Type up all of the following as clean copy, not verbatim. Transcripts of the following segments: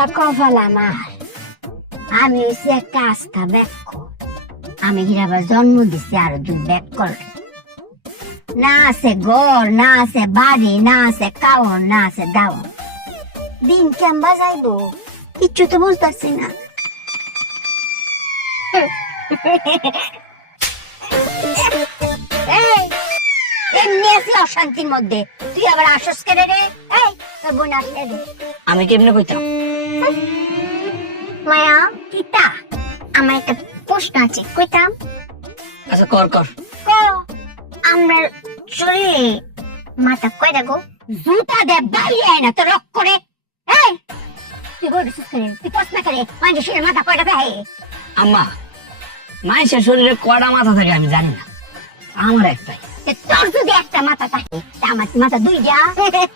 পোড়া কপাল আমার। আমি হইছি একটা আস্থা ব্যাক। আমি হিরাবার জন্ম দিছি আরো দুই ব্যাক করে। না আছে ঘর, না আছে বাড়ি, না আছে কাউন, না আছে দাওন। দিন কেমবা যাইবো কিচ্ছু তো বুঝতেছি না। এই, এমনি আছি অশান্তির মধ্যে, তুই আবার আসস কেন রে? এই তোর বোন আসলে রে। আমি কেমনে কইতাম? মায়া কিতা, আমার একটা প্রশ্ন আছে, কইতাম। আচ্ছা কর কর। আমরা চলে মাথা কয়টা গো? জুতা দে বাইরে আয় না তো রক করে। এই তুই বলছিস কেন? তুই প্রশ্ন করে মানুষের মাথা কয়টা দেয়? আম্মা, মানুষের শরীরে কয়টা মাথা থাকে আমি জানি না, আমার একটাই। তোর যদি একটা মাথা থাকে আমার মাথা দুইটা।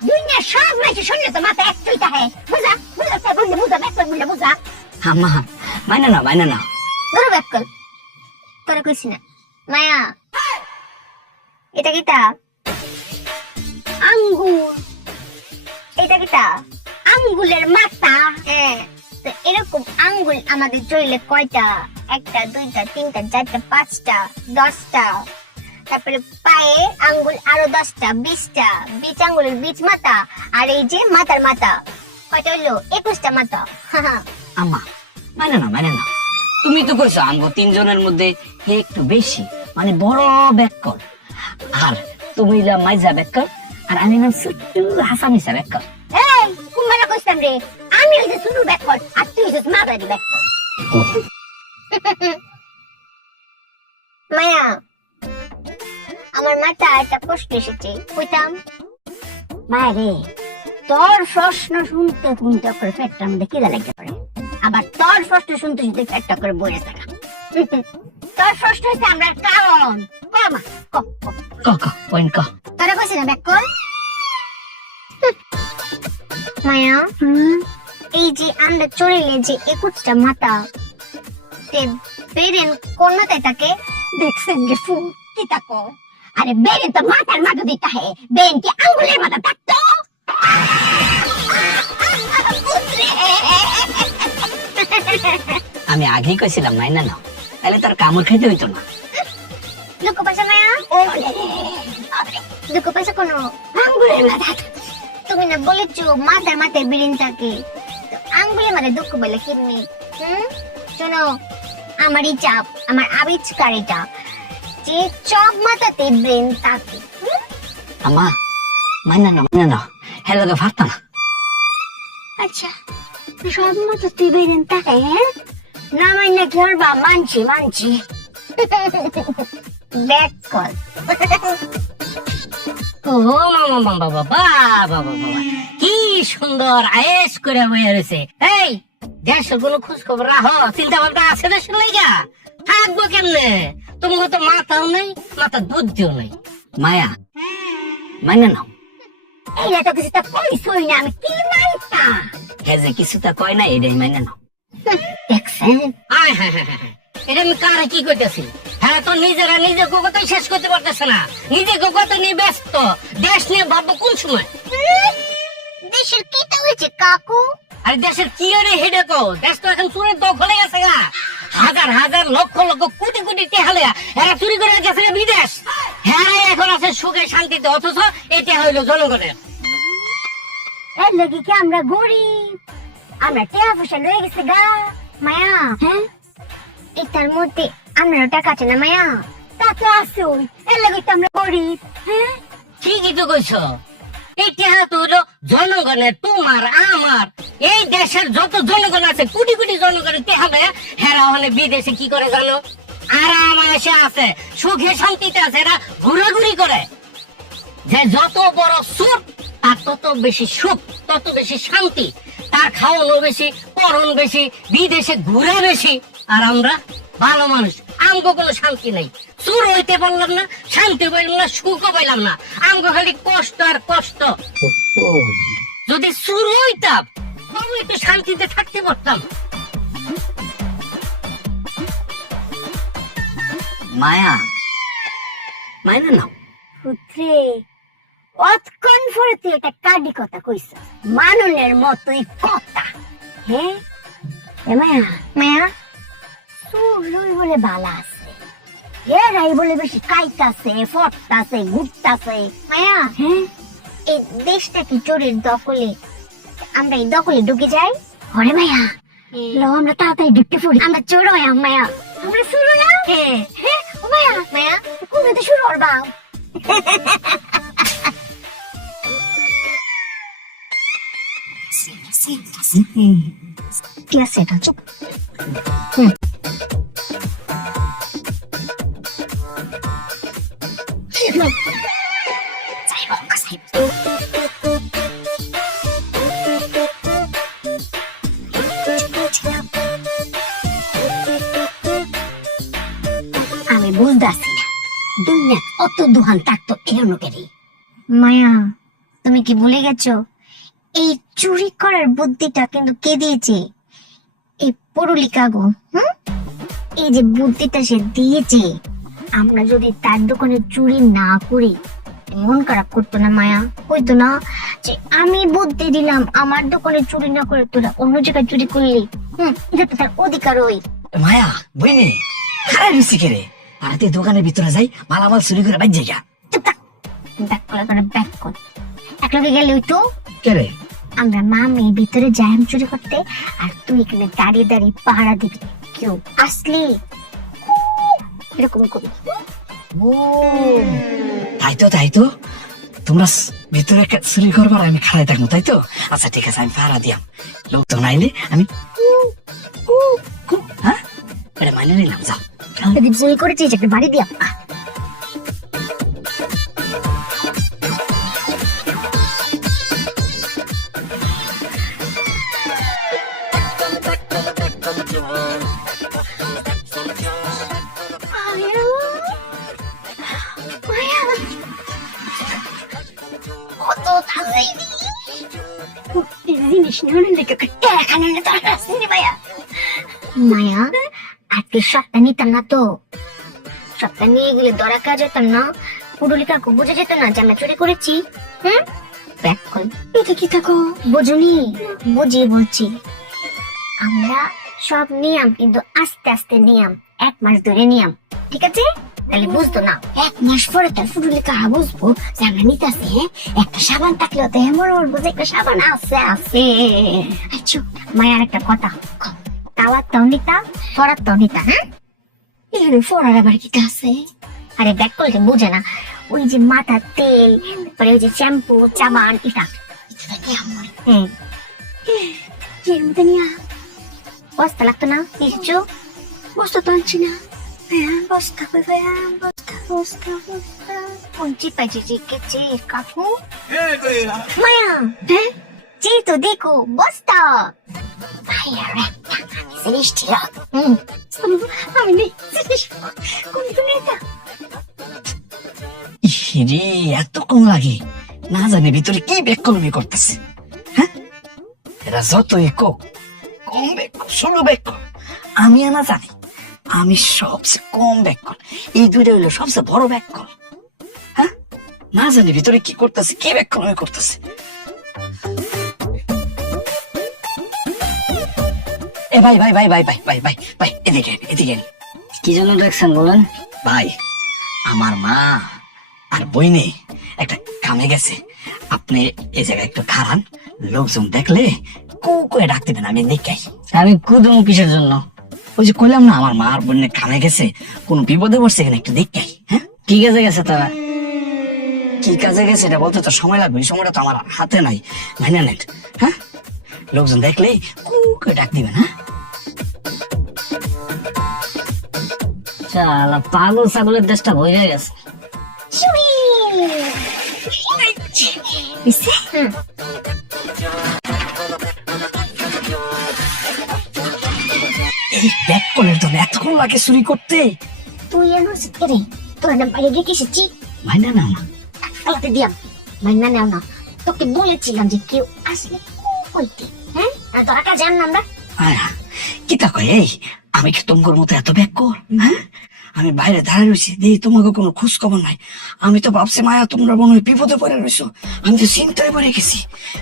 দুইটা সব মানুষের শরীরে তো মাথা একটাই থাকে। বুঝা বুঝা বললে বুঝা ব্যাকল বললে বুঝা। আম্মা মাইনা না, মাইনা না। ধরো ব্যাকল তোরা কইছি না। মায়া এটা কিতা? আঙ্গুল। এটা কিতা? আঙ্গুলের মাথা। হ্যাঁ, তো এরকম আঙ্গুল আমাদের শরীরে কয়টা? একটা, দুইটা, তিনটা, চারটা, পাঁচটা, 10টা। তারপরে পায়ে আঙ্গুল আরো 10টা, 20টা। বীজ আঙ্গুলের বীজ মাথা। আর এই যে মাথার মাথা কয়টা হইলো? 21টা মাথা। আম্মা মাইনা না, মাইনা না। তুমি তো কইছো আমগো তিনজনের মধ্যে হে একটু বেশি, মানে বড় ব্যাককল। আর তুমি হইলা মাইজা ব্যাককল, আর আমি না ছোট্ট হাসামিসা ব্যাককল। এই কুম্বালা কইতাম রে, আমি হইছে শুরু ব্যাকল আর তুই হইছিস মাদারি ব্যাকল। মায়া, আমার মাথা একটা প্রশ্ন এসেছে, কইতাম। মায়া রে, তোর প্রশ্ন শুনতে শুনতে করে পেটটার মধ্যে খিদা লাগতে পারে, আবার তোর প্রশ্ন শুনতে শুনতে পেটটা করে বইরে থাকা। তোর প্রশ্ন হচ্ছে আমরা কারণ কমা ক ক ক পয়েন্ট ক। তোরা কইছিস না ব্যাকল? মায়া, এই যে আমরা চড়িলে যে 21টা মাথা, তে বেরেন কোন মাথায় থাকে? দেখছেন যে ফু কি তাকো? আরে বেরেন তো মাথার মাথা দিতে হয়, বেরেন কি আঙ্গুলের মাথা থাকতো? আমি আগেই কইছিলাম মাইনা নাও, তাহলে তোর কামড় খাইতে হইতো না। লুকো পয়সা মায়া, ও লুকো পয়সা কোন আঙ্গুলের মাথা। তুমি না বলেছো মাথার মাথায় বেরেন থাকে, তো আঙ্গুলের মাথায় দুঃখ বলে কেমনি? শোনো, আমারই চাপ, আমার আবিষ্কার এটা যে চপ মাথাতে ব্রেন থাকে। আম্মা মাইনা না, মাইনা না, হ্যাঁ লোকে ফারতাম না। আচ্ছা, সব মাথাতে ব্রেন থাকে? হ্যাঁ না মাইনা কি হরবা? মানছি মানছি। Back call. ও মামা মামা বাবা বাবা বাবা, কি সুন্দর আয়েস করে বইয়া রয়েছে। এই দেশের কোনো খোঁজ খবর রাখো, চিন্তা ভাবনা আছে দেশের লাইগা? থাকবো কেমনে? তোমাকে তো মাথাও নেই, মাথা বুদ্ধিও নেই। মায়া মাইনা নাও। এইটা তো কিছুটা কইছই না, আমি কি মাইতা? হ্যাঁ যে কিছুটা কয় না, এটাই মাইনা নাও। দেখছেন? আয় হ্যাঁ হ্যাঁ হ্যাঁ, এটা আমি কারে কি কইতেছি? হ্যাঁ তো নিজেরা নিজে গোগতাই শেষ করতে পারতেছে না, নিজে গোগতা নিয়ে ব্যস্ত, দেশ নিয়ে ভাববো কোন সময়? দেশের কি তো হয়েছে কাকু? আর দেশের কি আরে হেডে কো? দেশ তো এখন চুরের দখলে গেছে গা। হাজার হাজার লক্ষ লক্ষ কোটি কোটি টাকা হালে এরা চুরি করে গেছে বিদেশ। হ্যাঁ এখন আছে সুখে শান্তিতে, অথচ এটা হইলো জনগণের। এর লাগি কি আমরা গরিব? আমরা টাকা পয়সা লয়ে গেছে গা মায়া। হ্যাঁ, এটার মধ্যে আমরা টাকা আছে না মায়া? তা তো আছে, ওই এর লাগি তো আমরা গরিব। হ্যাঁ ঠিকই তো কইছো, এই টাকা তো হইলো জনগণের, তোমার আমার, এই দেশের যত জনগণ আছে কোটি কোটি জনগণের টাকা দেয়। হেরা হলে বিদেশে কি করে জানো? আরাম এসে আছে, সুখে শান্তিতে আছে, এরা ঘুরাঘুরি করে। যে যত বড় সুখ তার তত বেশি সুখ, তত বেশি শান্তি, তার খাওয়ানো বেশি, পরন বেশি, বিদেশে ঘুরে বেশি। আর আমরা ভালো মানুষ, আমগো কোনো শান্তি নাই, সুর হইতে পারলাম না, শান্তি পাইলাম না, সুখও পাইলাম না, আমগো খালি কষ্ট আর কষ্ট। যদি সুর হইতাম তবে একটু শান্তিতে থাকতে পারতাম। মায়া মাইনা নাও। পুত্রে, অতক্ষণ পরে তুই একটা কাডি কথা কইছ, মাননের মতোই কথা। হ্যাঁ এ মায়া মায়া তুই বলে বালা আছে এরাই বলে বেশি কাইতাছে ফটতাছে ঘুরতাছে মায়া হ্যাঁ এই দেশটা কি চোরের দখলে আমরা এই দখলে ঢুকে যাই ওরে মায়া লো আমরা তাড়াতাড়ি ঢুকে পড়ি আমরা চোর হই মায়া আমরা চোর হই হ্যাঁ হ্যাঁ ও মায়া মায়া কোন তো শুরু করবা কি আছে এটা চুপ আমি বুঝতেছি না দুনিয়া অত দুহান থাকতো এরকম মায়া তুমি কি ভুলে গেছো এই চুরি করার বুদ্ধিটা কিন্তু কে দিয়েছে এই পরুলিকা গো এই যে বুদ্ধিটা সে দিয়েছে আমরা যদি তার দোকানে চুরি না করি মন খারাপ করতো না মায়া হইতো না যে আমি বুদ্ধি দিলাম আমার দোকানে চুরি না করে তোরা অন্য জায়গায় চুরি করলি এটা তো তার অধিকার ওই মায়া বইনি খারাপ হয়েছে কে রে আর তুই দোকানের ভিতরে যাই মালামাল চুরি করে বাইর জায়গা ব্যাক করে ব্যাক কর একলগে গেলে হইতো কে রে আমরা মা মেয়ে ভিতরে যাই চুরি করতে আর তুই এখানে দাঁড়িয়ে দাঁড়িয়ে পাহারা দিবি কেউ আসলি এরকম করবি ও তাই তো তোমরা ভিতরে চুরি করবার আমি খাড়াই থাকবো তাই তো আচ্ছা ঠিক আছে আমি পাহারা দিয়াম লোক তো নাইলে আমি হ্যাঁ এটা মাইনে নিলাম যাও যদি চুরি করেছিস একটা বাড়ি দিয়া কত থাকাই জিনিস মায়া আজকে সপ্তাহ নিতাম না তো সপ্তাহ নিয়ে গেলে ধরা কাজ যেতাম না পুরুলিকা বুঝে যেত না যে আমরা চুরি করেছি ব্যাক কল এটা কি থাকো বুঝুনি বুঝিয়ে বলছি আমরা সব নিয়ম কিন্তু আস্তে আস্তে নিয়ম 1 মাস ধরে নিয়ম ঠিক আছে তাহলে বুঝতো না 1 মাস পরে তার পুরুলিকা বুঝবো যে আমরা নিতেছি একটা সাবান থাকলেও তো এমন বলবো যে একটা সাবান আছে আছে আচ্ছা মায়ার একটা কথা তাওয়ার তাও নিতা ফরার তাও নিতা হ্যাঁ এর ফরার আবার কি আছে আরে ব্যাক করলে বুঝে না ওই যে মাথার তেল তারপরে ওই যে শ্যাম্পু চাবান এটা বস্তা লাগতো না কিছু বস্তা তো আনছি না বস্তা কাকু মায়া হ্যাঁ জি তো দেখো বস্তা রে এত কম লাগে না জানি ভিতরে কি বেকলমি করতেছে হ্যাঁ এরা যতই কোক কম বেকল ষোলো বেকল আমি না জানি আমি সবচেয়ে কম বেকল এই দুইটা হইলো সবচেয়ে বড় বেকল হ্যাঁ না জানি ভিতরে কি করতেছে কি বেকলমি করতেছে এ ভাই ভাই ভাই ভাই ভাই ভাই ভাই ভাই এদিকে এদিকে কি জন্য দেখছেন বলেন ভাই আমার মা আর বইনে একটা কামে গেছে আপনি এই জায়গায় একটু খারান লোকজন দেখলে করে ডাকতে দেন আমি দেখাই আমি কুদুম কিসের জন্য ওই যে কইলাম না আমার মা আর বোনের কামে গেছে কোন বিপদে পড়ছে কিনা একটু দেখাই হ্যাঁ কি কাজে গেছে তারা কি কাজে গেছে এটা বলতে তো সময় লাগবে এই সময়টা তো আমার হাতে নাই মাইনা নেন হ্যাঁ লোকজন দেখলে করে ডাক দিবেন হ্যাঁ শালা পাগল ছাগলের দেশটা হয়ে গেছে এই ব্যাক কলের তো এতক্ষণ লাগে চুরি করতে তুই এনো রে তোর না বাইরে রেখে এসেছি মাইনা নাও না আলাদা দিয়াম মাইনা নাও না তোকে বলেছিলাম যে কেউ আসলে কইতে হ্যাঁ আর তোরা কাজ জান না আমরা আয়া কি তা কয় এই আমি কি তোমার মতো এত ব্যাক কর হ্যাঁ আমি বাইরে দাঁড়ায় রয়েছি, দেখি তোমাকে কোনো খোঁজ খবর নাই। আমি তো ভাবছি মায়া তোমরা মনে হয় বিপদে পড়ে রয়েছো, আমি তো চিন্তায় পড়ে গেছি।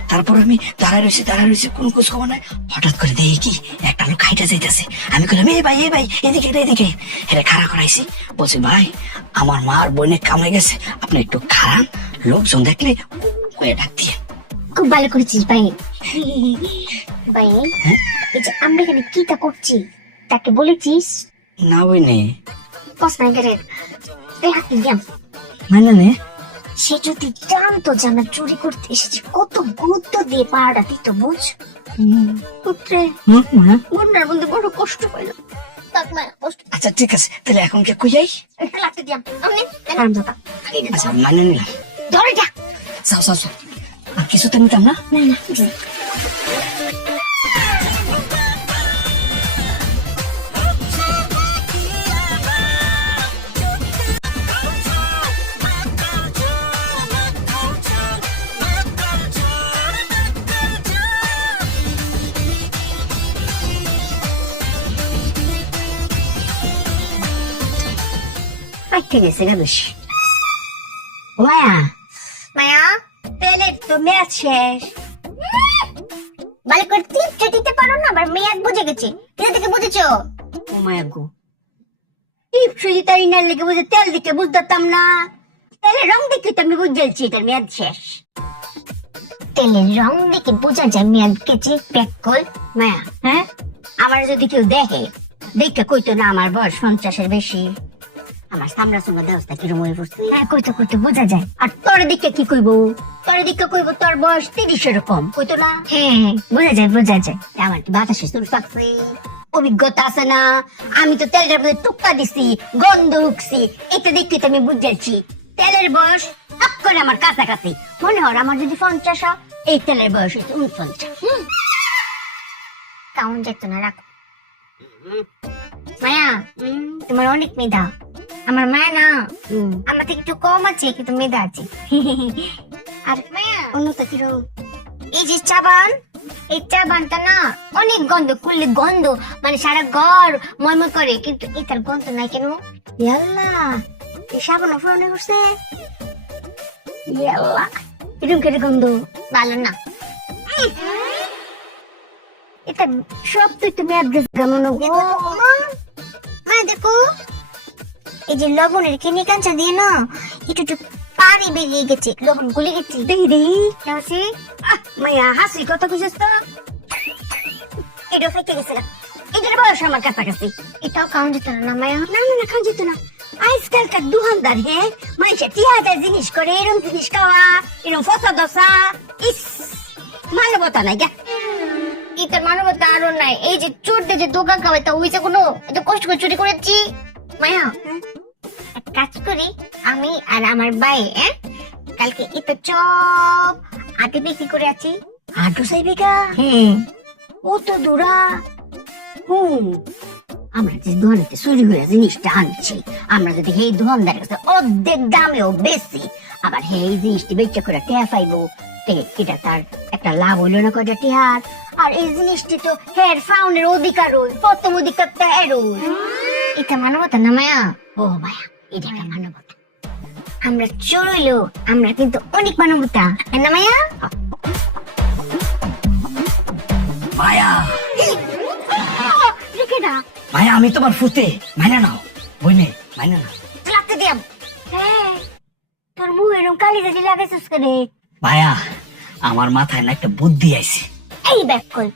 তারপর আমি দাঁড়ায় রয়েছি, কোনো খোঁজ খবর নাই। হঠাৎ করে দেখি কি একটা লোক হাইটা যাইতেছে। আমি বললাম এই ভাই এদিকে এটা খাড়া করাইছি। বলছি ভাই আমার মার বোনে কামড়ে গেছে, আপনি একটু খারাপ, লোকজন দেখলে কয়ে ডাক দিয়ে। খুব ভালো করেছিস ভাই। ভাই এই যে আমরা এখানে কিটা করছি তাকে বলেছিস? না বই নেই কস নাই গেরে এই হাতে দিয়াম। মানে নে সে যদি জানতো যে আমরা চুরি করতে এসেছি কত গুরুত্ব দিয়ে পাহাড়া দিত বুঝ। পুত্রে বন্যার মধ্যে বড় কষ্ট পাইল। আচ্ছা ঠিক আছে, তাহলে এখন কে কই যাই? একটা লাগতে দিয়াম আমি কারণ দাদা আচ্ছা মানে নিলাম। ধরে যা। যাও আর কিছু তো নিতাম না। না পাইতে গেছে গা বেশি। মায়া মায়া তেলের তো ম্যাচ শেষ। ভালো করে টিপটা দিতে পারো না, আবার মেয়াদ বুঝে গেছে। এটা থেকে বুঝেছো? ও মায়া গো, টিপ সুজি তাই না লেগে বুঝে তেল দিকে বুঝতাম না, তেলের রং দেখে তো আমি বুঝেছি এটার মেয়াদ শেষ। তেলের রং দেখে বোঝা যায় মেয়াদ গেছে। পেকল মায়া হ্যাঁ, আমার যদি কেউ দেখে কইতো না আমার বয়স 50-এর বেশি, আমার সামরা সঙ্গে দেওয়া কিরম হয়ে পড়ছে। হ্যাঁ করতে বোঝা যায়। আর তোর দিকে কি কইব? তোর দিকে কইব তোর বয়স 30-এর কম, কইতো না? হ্যাঁ বোঝা যায়। আমার কি বাতাসে চুল পাকছে? অভিজ্ঞতা আছে না? আমি তো তেলের মধ্যে টুক্কা দিছি, গন্ধ উঠছি, এটা দেখতে তো আমি বুঝেছি তেলের বয়স আপ করে আমার কাছাকাছি। মনে হয় আমার যদি 50 হয়, এই তেলের বয়স হচ্ছে 49। কাউন যেত না, রাখো। মায়া তোমার অনেক মেধা। আমার মায়া না আমার থেকে একটু কম আছে, কিন্তু মেধা আছে। আর মায়া অন্যটা কিরম? এই যে চাবান, এই চাবানটা না অনেক গন্ধ, করলে গন্ধ মানে সারা ঘর ময়ময় করে, কিন্তু এটার গন্ধ নাই কেন? ইয়াল্লা, এই সাবান অফরনে করছে। ইয়াল্লা, এরকম কেটে গন্ধ ভালো না। এটা সব তুই তুমি অ্যাড্রেস কেমন গো? মা দেখো, এই যে লবণের কিনি কাঁচা দিয়ে না একটু পানি বেরিয়ে গেছে, লবণ গলে গেছে। দেখি আছে মায়া হাসি কথা কইছিস তো? এটা ফেটে গেছে না, এটার বয়স আমার কাছাকাছি। এটাও কাউন যেত না মায়া। না খাওয়া যেত না। আজকালকার দোকানদার হ্যাঁ মানুষের 3000 জিনিস করে, এরকম জিনিস খাওয়া, এরকম ফসা দশা, ইস মানবতা নাই গা। এটার মানবতা আরো নাই। এই যে চোরদের যে দোকান খাওয়াই তা ওই যে কোনো এত কষ্ট করে চুরি করেছি। মায়া এক কাজ করি, আমি আর আমার ভাই কালকে এটা চপ আগে বিক্রি করে আছি। আটু চাইবে গা? ও তো দূরা। আমরা যে দোকানেতে চুরি করে জিনিসটা আনছি, আমরা যদি এই দোকানদারের কাছে অর্ধেক দামেও বেশি, আবার এই জিনিসটি বেচে করে টেয়া পাইবো, এটা তার একটা লাভ হইল না কয়টা টিহার। আর এই জিনিসটি তো হের ফাউন্ডের অধিকার, প্রথম অধিকারটা এরও। এটা মানবতা না মায়া। ও মায়া, এটা একটা মানবতা। আমরা চোর হইলো, আমরা কিন্তু অনেক মানবতা, তাই না মায়া? মায়া রেখে না মায়া আমি তোমার ফুতে, মাইনা নাও বইনে, মাইনা নাও। লাগতে দিয়াম। হ্যাঁ, তোর মুখ এরকম কালি দালি লাগাইছিস করে। মায়া আমার মাথায় না একটা বুদ্ধি আইছে। এই ব্যাকল,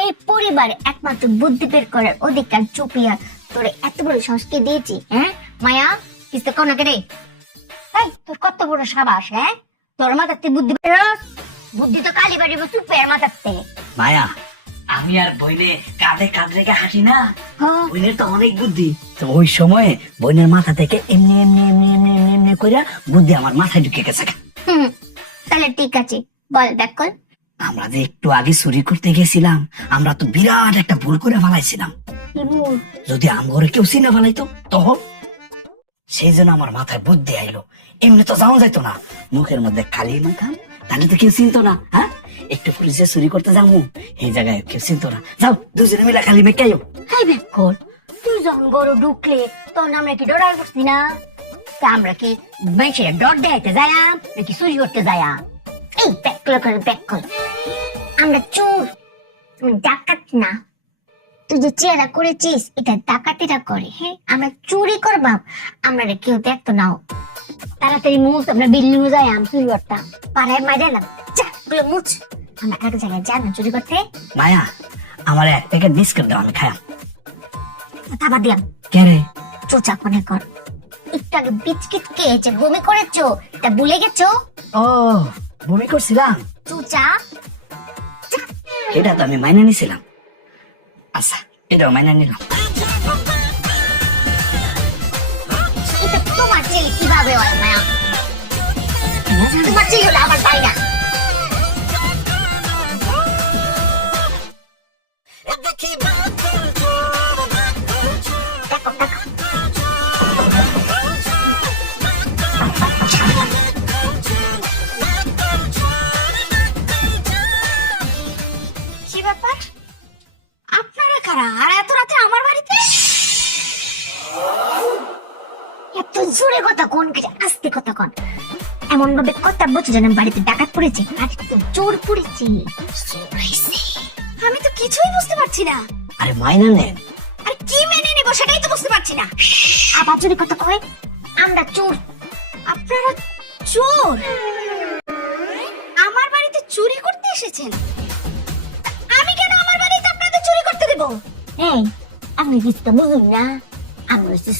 এই পরিবারে একমাত্র বুদ্ধি বের করার অধিকার চুপিয়া তোরে এত বড় সংস্কৃতি দিয়েছি। মায়া কিস্তে কোন রে? এই তোর কত বড় সাবাস, হ্যাঁ? তোর মাথাতে বুদ্ধি বেরোস? বুদ্ধি তো কালি বাড়ি চুপের মাথাতে। মায়া আমি আর বইনে কাঁধে কাঁধ রেখে হাসি না, বইনের তো অনেক বুদ্ধি। তো ওই সময়ে বইনের মাথা থেকে এমনি এমনি এমনি এমনি এমনি এমনি করে বুদ্ধি আমার মাথায় ঢুকে গেছে। তাহলে ঠিক আছে, বল ব্যাকল। আমরা যে একটু আগে চুরি করতে গেছিলাম, আমরা তো বিরাট একটা ভুল করে ফেলাইছিলাম। যদি আমগরে কেউ চিনে ফেলাইতো তখন, সেই জন্য আমার মাথায় বুদ্ধি আইলো। এমনি তো যাওয়া যাইতো না, মুখের মধ্যে খালি মাখাম, তাহলে তো কেউ চিনতো না। হ্যাঁ, একটু পুলিশে চুরি করতে যাবো, এই জায়গায় কেউ চিনতো না। যাও দুজনে মিলে খালি মেকাইও। হাই ব্যাকল, তুই যখন গরু ঢুকলে তখন আমরা কি ডরাই করছি না? তা আমরা কি বেশি ডর দেখাইতে যাইয়াম নাকি চুরি করতে যাইয়াম? এই ব্যাকল করে ব্যাকল, আমরা চোর, আমরা ডাকাত না। তুই যে চেহারা করেছিস এটা ডাকাতিরা করে। হ্যাঁ, আমরা চুরি করবাম, আমরা কেউ দেখতো নাও। তাড়াতাড়ি মুছ, আমরা বিল্ডিং যাইয়াম চুরি করতাম, পাড়ায় মাইরালাম। গুলো মুছ, আমরা এক জায়গায় যাই না চুরি করতে। মায়া আমার এক প্যাকেট বিস্কুট দাও, আমি খায়াম। তারপর দিলাম কে রে? চোচা মনে কর, একটু আগে বিস্কিট খেয়েছে, বমি করেছো, তা ভুলে গেছো? ও বমি করছিলাম, চুচা এটা তো আমি মাইনে নিছিলাম। আচ্ছা এটাও মাইনে নিলাম। এটা তোমার ছেলে কিভাবে হয় মায়া? তোমার ছেলে হলো আমার ভাই না। দেখো, দেখো। কি ব্যাপার? আপনারা কারা আর এত রাতে আমার বাড়িতে? এত জোরে কথা কোন, আস্তে কথা কোন। এমন ভাবে কথা বলছে যেন বাড়িতে ডাকাত পড়েছে, আর তো চোর পড়েছে। আমি তো কিছুই বুঝতে পারছি না। আরে মাইনা নেন। আর কি মেনে নেব সেটাই তো বুঝতে পারছি না। আবার চুরি কথা কয়, আমরা চোর। আপনারা চোর? আমার বাড়িতে চুরি করতে এসেছেন? আমি কেন আমার বাড়িতে আপনাদের চুরি করতে দেব? এই আপনি কিছু তো বুঝুন না, আমি হচ্ছে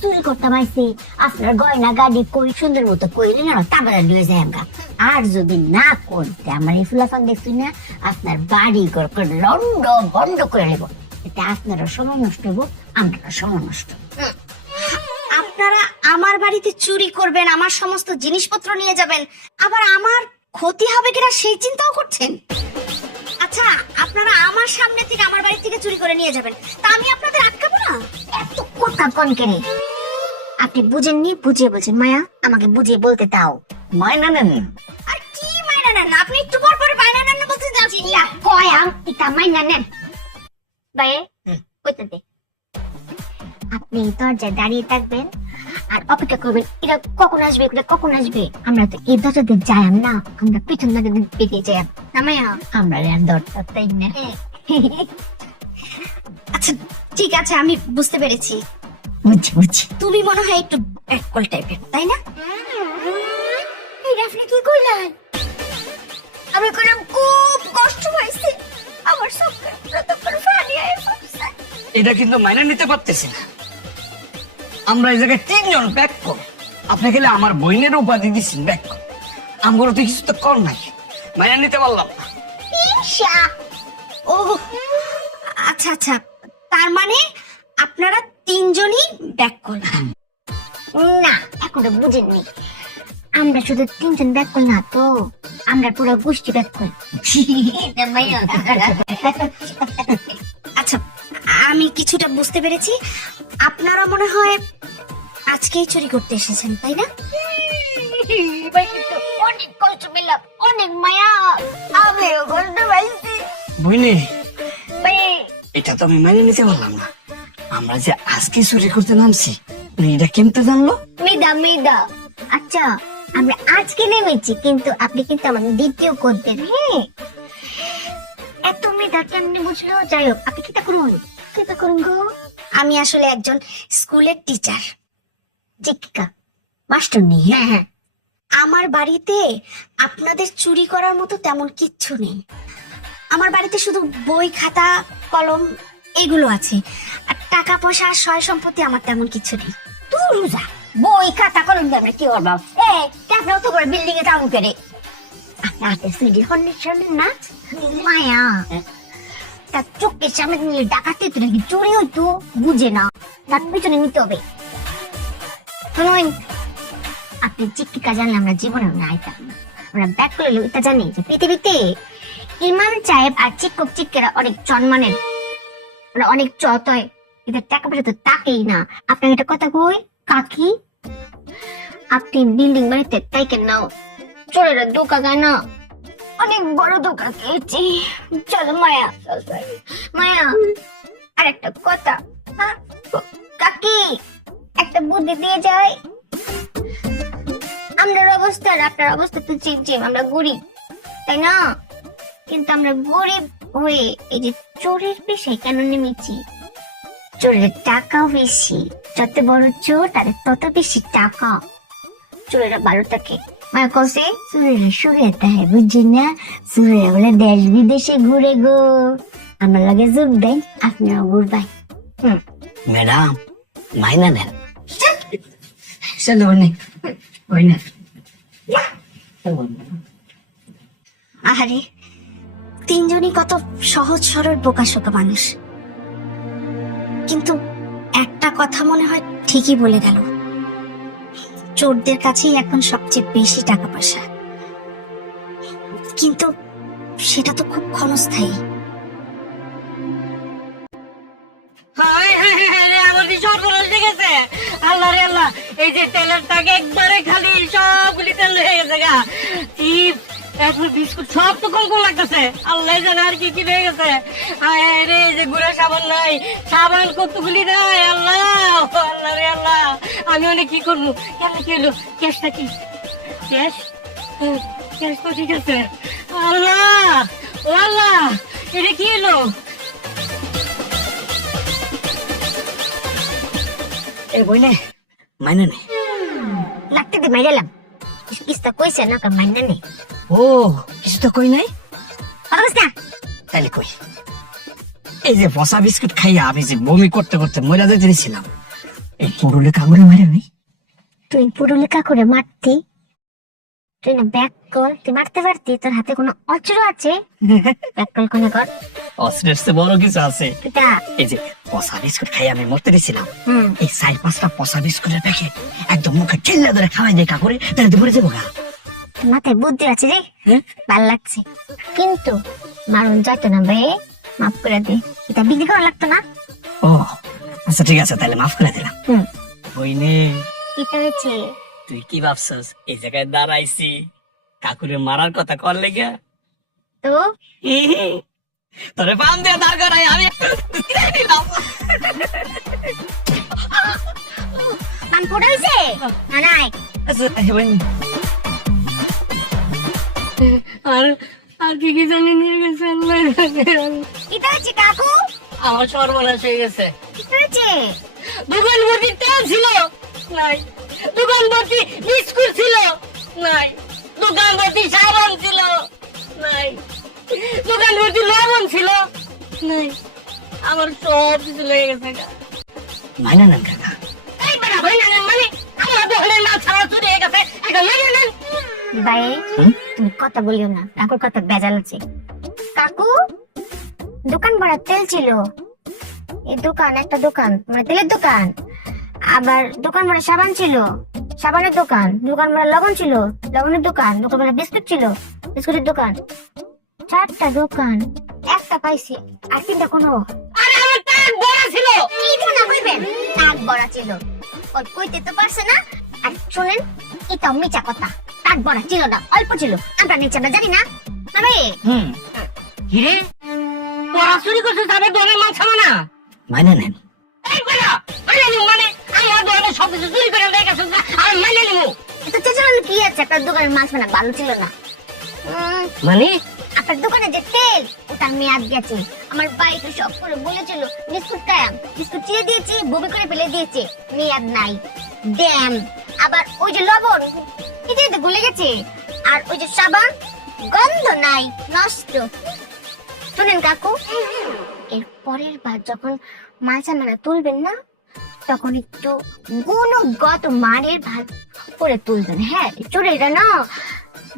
চুরি করতে পাইছি। আপনার গয়না গাড়ি কই সুন্দর মতো কইলে না তারপরে লয়ে যায় আমরা। আর যদি না করতে আমার এই ফুলাফান দেখছি না, আপনার বাড়ি ঘর করে লন্ড বন্ধ করে নেব। এটা আপনারও সময় নষ্ট হবো, আমরাও সময় নষ্ট। আপনারা আমার বাড়িতে চুরি করবেন, আমার সমস্ত জিনিসপত্র নিয়ে যাবেন, আবার আমার ক্ষতি হবে কিনা সেই চিন্তাও করছেন? আচ্ছা, আপনারা আমার সামনে থেকে আমার বাড়ি থেকে চুরি করে নিয়ে যাবেন, তা আমি আপনাদের আটকাবো না? এত কথা কোন কেনে? আপনি বুঝেননি, বুঝিয়ে বলছেন। মায়া, আমাকে বুঝিয়ে বলতে দাও। মাইনা নেন। আর কি মাইনা নেন? আপনি একটু পর পর মাইনা নেন বলতে যাচ্ছি। কয়াম ইটা মাইনা নেন ভাই, কইতে দে। আপনি দরজায় দাঁড়িয়ে থাকবেন আর অপেক্ষা করবেন এটা কখন আসবে, এটা কখন আসবে। আমরা তো এই দরজাতে যাইম না, আমরা পিছন দিকে বেরিয়ে যাইম না মায়া। আমরা আর দরজা তাই না। আচ্ছা ঠিক আছে, আমি বুঝতে পেরেছি। বুঝছি। তুমি মনে হয় একটু ব্যাককল টাইপের, তাই না? আপনি কি কইলেন? আমি কইলাম খুব কষ্ট হয়েছে, আমার চোখের পানি আসছে। এটা কিন্তু মাইনে নিতে পারতেছি না। আমরা এই জায়গায় 3 জন ব্যাক কর, আপনি গেলে আমার বইনের উপাধি দিচ্ছেন ব্যাক কর। আমার তো কিছু তো কর নাই, মাইনে নিতে পারলাম না। ও আচ্ছা আচ্ছা, তার মানে আপনারা 3 জনই ব্যাক করলেন না? এখনো বুঝেননি, আমরা শুধু 3 জন ব্যাক করল না তো, আমরা পুরো গোষ্ঠী ব্যাক করি। আচ্ছা, আমি কিছুটা বুঝতে পেরেছি। আপনারা মনে হয় আজকেই চুরি করতে এসেছেন, তাই না? অনেক কষ্ট পেলাম, অনেক মায়া, আমিও কষ্ট পাইছি। বুঝলি, এটা তো আমি মাইনে নিতে পারলাম না। আমরা যে আজকে চুরি করতে নামছি, এটা কেমতে জানলো? মেদা আচ্ছা, আমরা আজকে নেমেছি, কিন্তু আপনি কিন্তু আমাদের দ্বিতীয় করতেন। হ্যাঁ, এত মেধা কেমনি বুঝলো? যাই হোক, আপনি কিতা করুন গো। আমি আসলে একজন স্কুলের টিচার, শিক্ষিকা, মাস্টার নেই। হ্যাঁ, আমার বাড়িতে আপনাদের চুরি করার মতো তেমন কিচ্ছু নেই। আমার বাড়িতে শুধু বই, খাতা, কলম এগুলো আছে, আর টাকা পয়সা, সয় সম্পত্তি আমার তেমন কিছু নেই। তুই যা, বই খাতা কলম দিয়ে আমরা কি করবো? আপনার তো করে বিল্ডিং এ টাউন করে আপনার হাতে সিডি কন্ডিশন না মায়া, তার চোখের সামনে নিয়ে ডাকাতে তো নাকি চুরি হইতো, বুঝে না, তার পিছনে নিতে হবে। শুনুন, আপনি শিক্ষিকা জানলে আমরা জীবনে না আইতাম না। আমরা ব্যাক করলে এটা জানি যে পৃথিবীতে ইমাম সাহেব আর শিক্ষক শিক্ষিকারা অনেক সম্মানের, অনেক চত হয়, এদের টাকা পয়সা তো তাকেই না। আপনার একটা কথা কই কাকি, আপনি বিল্ডিং বাড়িতে তাই কেন নাও, চোরেরা ধোকা খায় না, অনেক বড় ধোকা খেয়েছি। চলো মায়া, মায়া আর একটা কথা, কাকি একটা বুদ্ধি দিয়ে যায়। আমরার অবস্থা আর আপনার অবস্থা তো চিম আমরা গরিব, তাই না? কিন্তু আমরা গরিব হয়ে এই যে চোরের পেশায় কেন নেমেছি? চোরের টাকাও বেশি, যত বড় চোর তাদের তত বেশি টাকা। চোরেরা ভালো থাকে, মানে কসে চোরেরা সুরে থাকে, বুঝছি না? চোরেরা বলে দেশ বিদেশে ঘুরে গো, আমার লাগে যোগ দেন, আপনারাও ঘুরবেন। ম্যাডাম মাইনা নেন। চলো নে ওই না। আহারে, তিনজনই কত সহজ সরল বোকাশোকা মানুষ, কিন্তু একটা কথা মনে হয় ঠিকই বলে গেল, চোরদের কাছেই এখন সবচেয়ে বেশি টাকা পয়সা, কিন্তু সেটা তো খুব ক্ষণস্থায়ী। হায় হায় হায় রে, আমার যে সর্বনাশ হয়ে গেছে। আল্লাহ রে আল্লাহ, এই যে তেলের টাকা একবারে খালি সবগুলি তেল হয়ে গেছে গা। চিপ, এখন বিস্কুট সব তো কম কম লাগতেছে। আল্লাহ জানে আর কি কি হয়ে গেছে। হায় হায় রে, এই যে গুঁড়া সাবান নাই, সাবান কতগুলি নাই। আল্লাহ আল্লাহ রে আল্লাহ, আমি অনেক কি করবো? কেন কি হলো? ক্যাশটা কি? ক্যাশ ক্যাশ তো ঠিক আছে। আল্লাহ ও আল্লাহ, এটা কি হলো? এই বই নে মাইনা নে। লাগতে দে, মাইরালাম। কিস্তা কইছে না কা মাইনা নেই। ও কিছু তো কই নাই, অবস্থা তাহলে কই। এই যে পচা বিস্কুট খাইয়া আমি যে বমি করতে করতে মরে যেতে দিয়েছিলাম, এই পুরুলে কামড়ে মারে নাই। তুই পুরুলিকা করে মারতি, তুই না ব্যাক কল, তুই মারতে পারতি। তোর হাতে কোনো অস্ত্র আছে? ব্যাক কল কোনে কর অস্ত্রের চেয়ে বড় কিছু আছে। এটা। এই যে পচা বিস্কুট খাইয়া আমি মরতে দিয়েছিলাম, হুম, এই 4-5টা পচা বিস্কুটের প্যাকেট একদম মুখে ঠেল্লা ধরে খাওয়াই দিয়ে কাকুরে, তাহলে তো মরে যাবো গা। তোর মাথায় বুদ্ধি আছে রে, হ্যাঁ? ভাল লাগছে, কিন্তু মারুন যাইত না ভাই, মাফ করে দে। এটা বিক্রি করা লাগতো না। ও আচ্ছা ঠিক আছে, তাহলে মাফ করে দিলাম। হুম, বইনে এটা হয়েছে তুই কি ভাবছস এই জায়গায় দাঁড়াইছি কাকুরে মারার কথা কর লেগে? তো তোরে পাম দিয়ে দাঁড় করাই আমি দিলাম। পান পড়ে হয়েছে না? নাই, আচ্ছা, বইন। আর আর কি কি জানি নিয়ে গেছে। আল্লাহ এটা হচ্ছে কাকু, আমার সর্বনাশ হয়ে গেছে। এটা হচ্ছে দোকান ভর্তি তেল ছিল নাই, দোকান ভর্তি বিস্কুট ছিল নাই, দোকান ভর্তি সাবান ছিল নাই, দোকান ভর্তি লবণ ছিল নাই, আমার সব কিছু লেগে গেছে গা। মাইনা নেন কাকা। এই বেটা ভাই না মানে আমার দোকানের মাল ছাড়া চুরি হয়ে গেছে, এটা লেগে নেন। ভাই হুম? তুমি কথা বলিও না, কাকুর কথা বেজাল আছে। কাকু, দোকান ভরা তেল ছিল, এই দোকান একটা দোকান মানে তেলের দোকান, আবার দোকান ভরা সাবান ছিল, সাবানের দোকান, দোকান ভরা লবণ ছিল, লবণের দোকান, দোকান ভরা বিস্কুট ছিল, বিস্কুটের দোকান, 4টা দোকান, একটা পাইছি আর 3টা কোনো। আরে আমার টাক বড় ছিল। এইটা না কইবেন টাক বড়া ছিল, ওই কইতে তো পারছে না। আর শুনেন, এটা মিছা কথা, টাক বড়া ছিল না, অল্প ছিল, আমরা নিচে আমরা জানি না। আরে হুম, কিরে তোরা চুরি করছিস আমার দোকানের মাল ছাড়া না? মাইনা নেন। এই বেটা মানে আমার দোকানের সব কিছু চুরি করে লেগে গেছে, আর মানে নিবো এটা চেঁচানো কি আছে? আপনার দোকানের মাছ না ভালো ছিল না। মানে আপনার দোকানে যে তেল ওটার মেয়াদ গেছে। আমার বাড়িতে সব করে বলেছিল বিস্কুট খায়াম, বিস্কুট চিড়ে দিয়েছি, বমি করে ফেলে দিয়েছে, মেয়াদ নাই। ড্যাম, আবার ওই যে লবণ এটাই তো গলে গেছে, আর ওই যে সাবান গন্ধ নাই, নষ্ট। শুনেন কাকু, এর পরের বার যখন মাল সামানা তুলবেন না, তখন একটু গুণগত মানের ভাগ করে তুলবেন। হ্যাঁ, চোরেরা না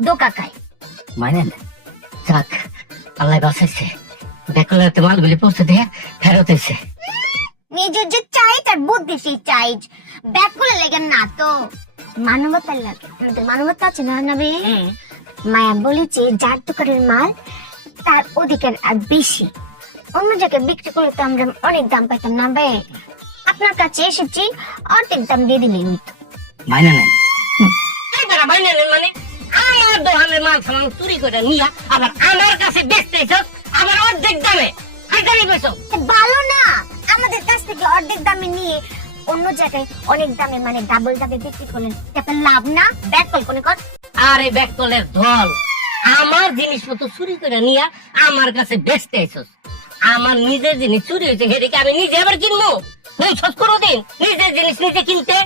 দোকা খায়। মাইনা নেন। যাক আল্লাহ বাঁচাইছে, বেকলাতে মালগুলি পৌঁছে দিয়ে ফেরত এসে। নিজের যে চাই তার বুদ্ধি সেই চাই, ব্যাক করে লেগে না তো মানবতার লাগে। আমাদের মানবতা আছে না নবে? মায়া বলেছে যার দোকানের মাল তার অধিকার আর বেশি, অন্য জায়গায় বিক্রি করলে তো আমরা অনেক দাম পাইতাম না ভাই। আপনার কাছে এসেছি, অর্ধেক দাম দিয়ে দিলেই হইতো। মাইনা নেন। এই বেটা ভাই নেন মানে আমার দোকানের মাল সামান চুরি করে নিয়া আবার আমার কাছে বেচতে আবার অর্ধেক দামে হাজারি পেছো। ভালো না, আমাদের কাছ থেকে অর্ধেক দামে নিয়ে অন্য জায়গায় অনেক দামে মানে ডাবল দামে বিক্রি করলেন, এটা লাভ না? ব্যাকল কোন কর। আরে ব্যাককলের দল, আমার জিনিসপত্র চুরি করে নিয়ে আমার কাছে বেচতে আইছস। আমার নিজের জিনিস চুরি হয়েছে, হেরে কি আমি নিজে আবার কিনবো? নেই সস করো দিন নিজের জিনিস নিজে কিনতে।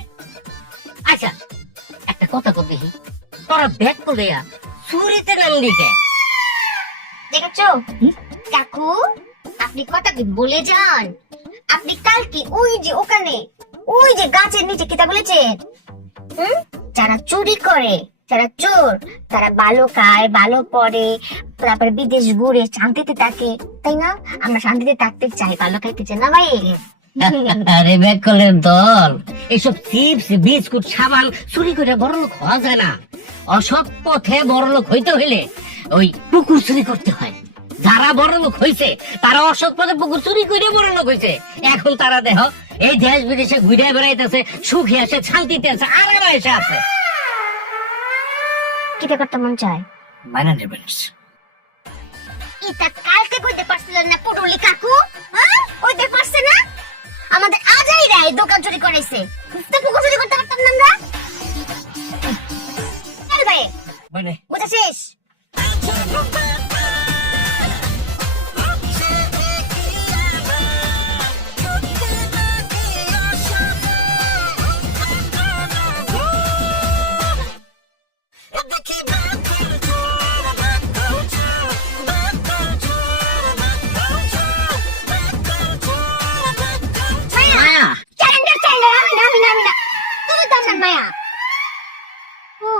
আচ্ছা একটা কথা কর দেখি, তোরা ব্যাককলে চুরিতে নাম দিকে দেখেছো কাকু, আপনি কথা কি বলে যান? আপনি কালকে ওই যে ওখানে ওই যে গাছের নিচে কিতা বলেছেন? যারা চুরি করে, যারা চোর, তারা ভালো খায়, ভালো পড়ে, তারপরে বিদেশ ঘুরে শান্তিতে থাকে, তাই না? আমরা শান্তিতে থাকতে চাই, ভালো খাইতে চাই না ভাই? আরে ব্যাককলের দল, এসব চিপস বিস্কুট সাবান চুরি করে বড়লোক হওয়া যায় না। অসৎ পথে বড়লোক হইতে হইলে ওই পুকুর চুরি করতে হয়। যারা বড়লোক হইছে তারা অসৎ পথে পুকুর চুরি করে বড়লোক হইছে। এখন তারা দেহ এই দেশ বিদেশে ঘুরে বেড়াইতেছে, সুখে আছে, শান্তিতে আছে, আরামে এসে আছে। কিতা করতে মন চায়? মাইনা নেবেন। এটা কালকে কইতে পারছিলেন না পুরুলি কাকু? হ্যাঁ কইতে পারছে না? আমাদের আজাই রায় দোকান চুরি করেছে, তো পুকুর চুরি করতে পারতাম না আমরা? আরে ভাই মানে বুঝা শেষ? মায়া ক্যালেন্ডার ক্যালেন্ডার আমি না তুমি তো আমার মায়া। ও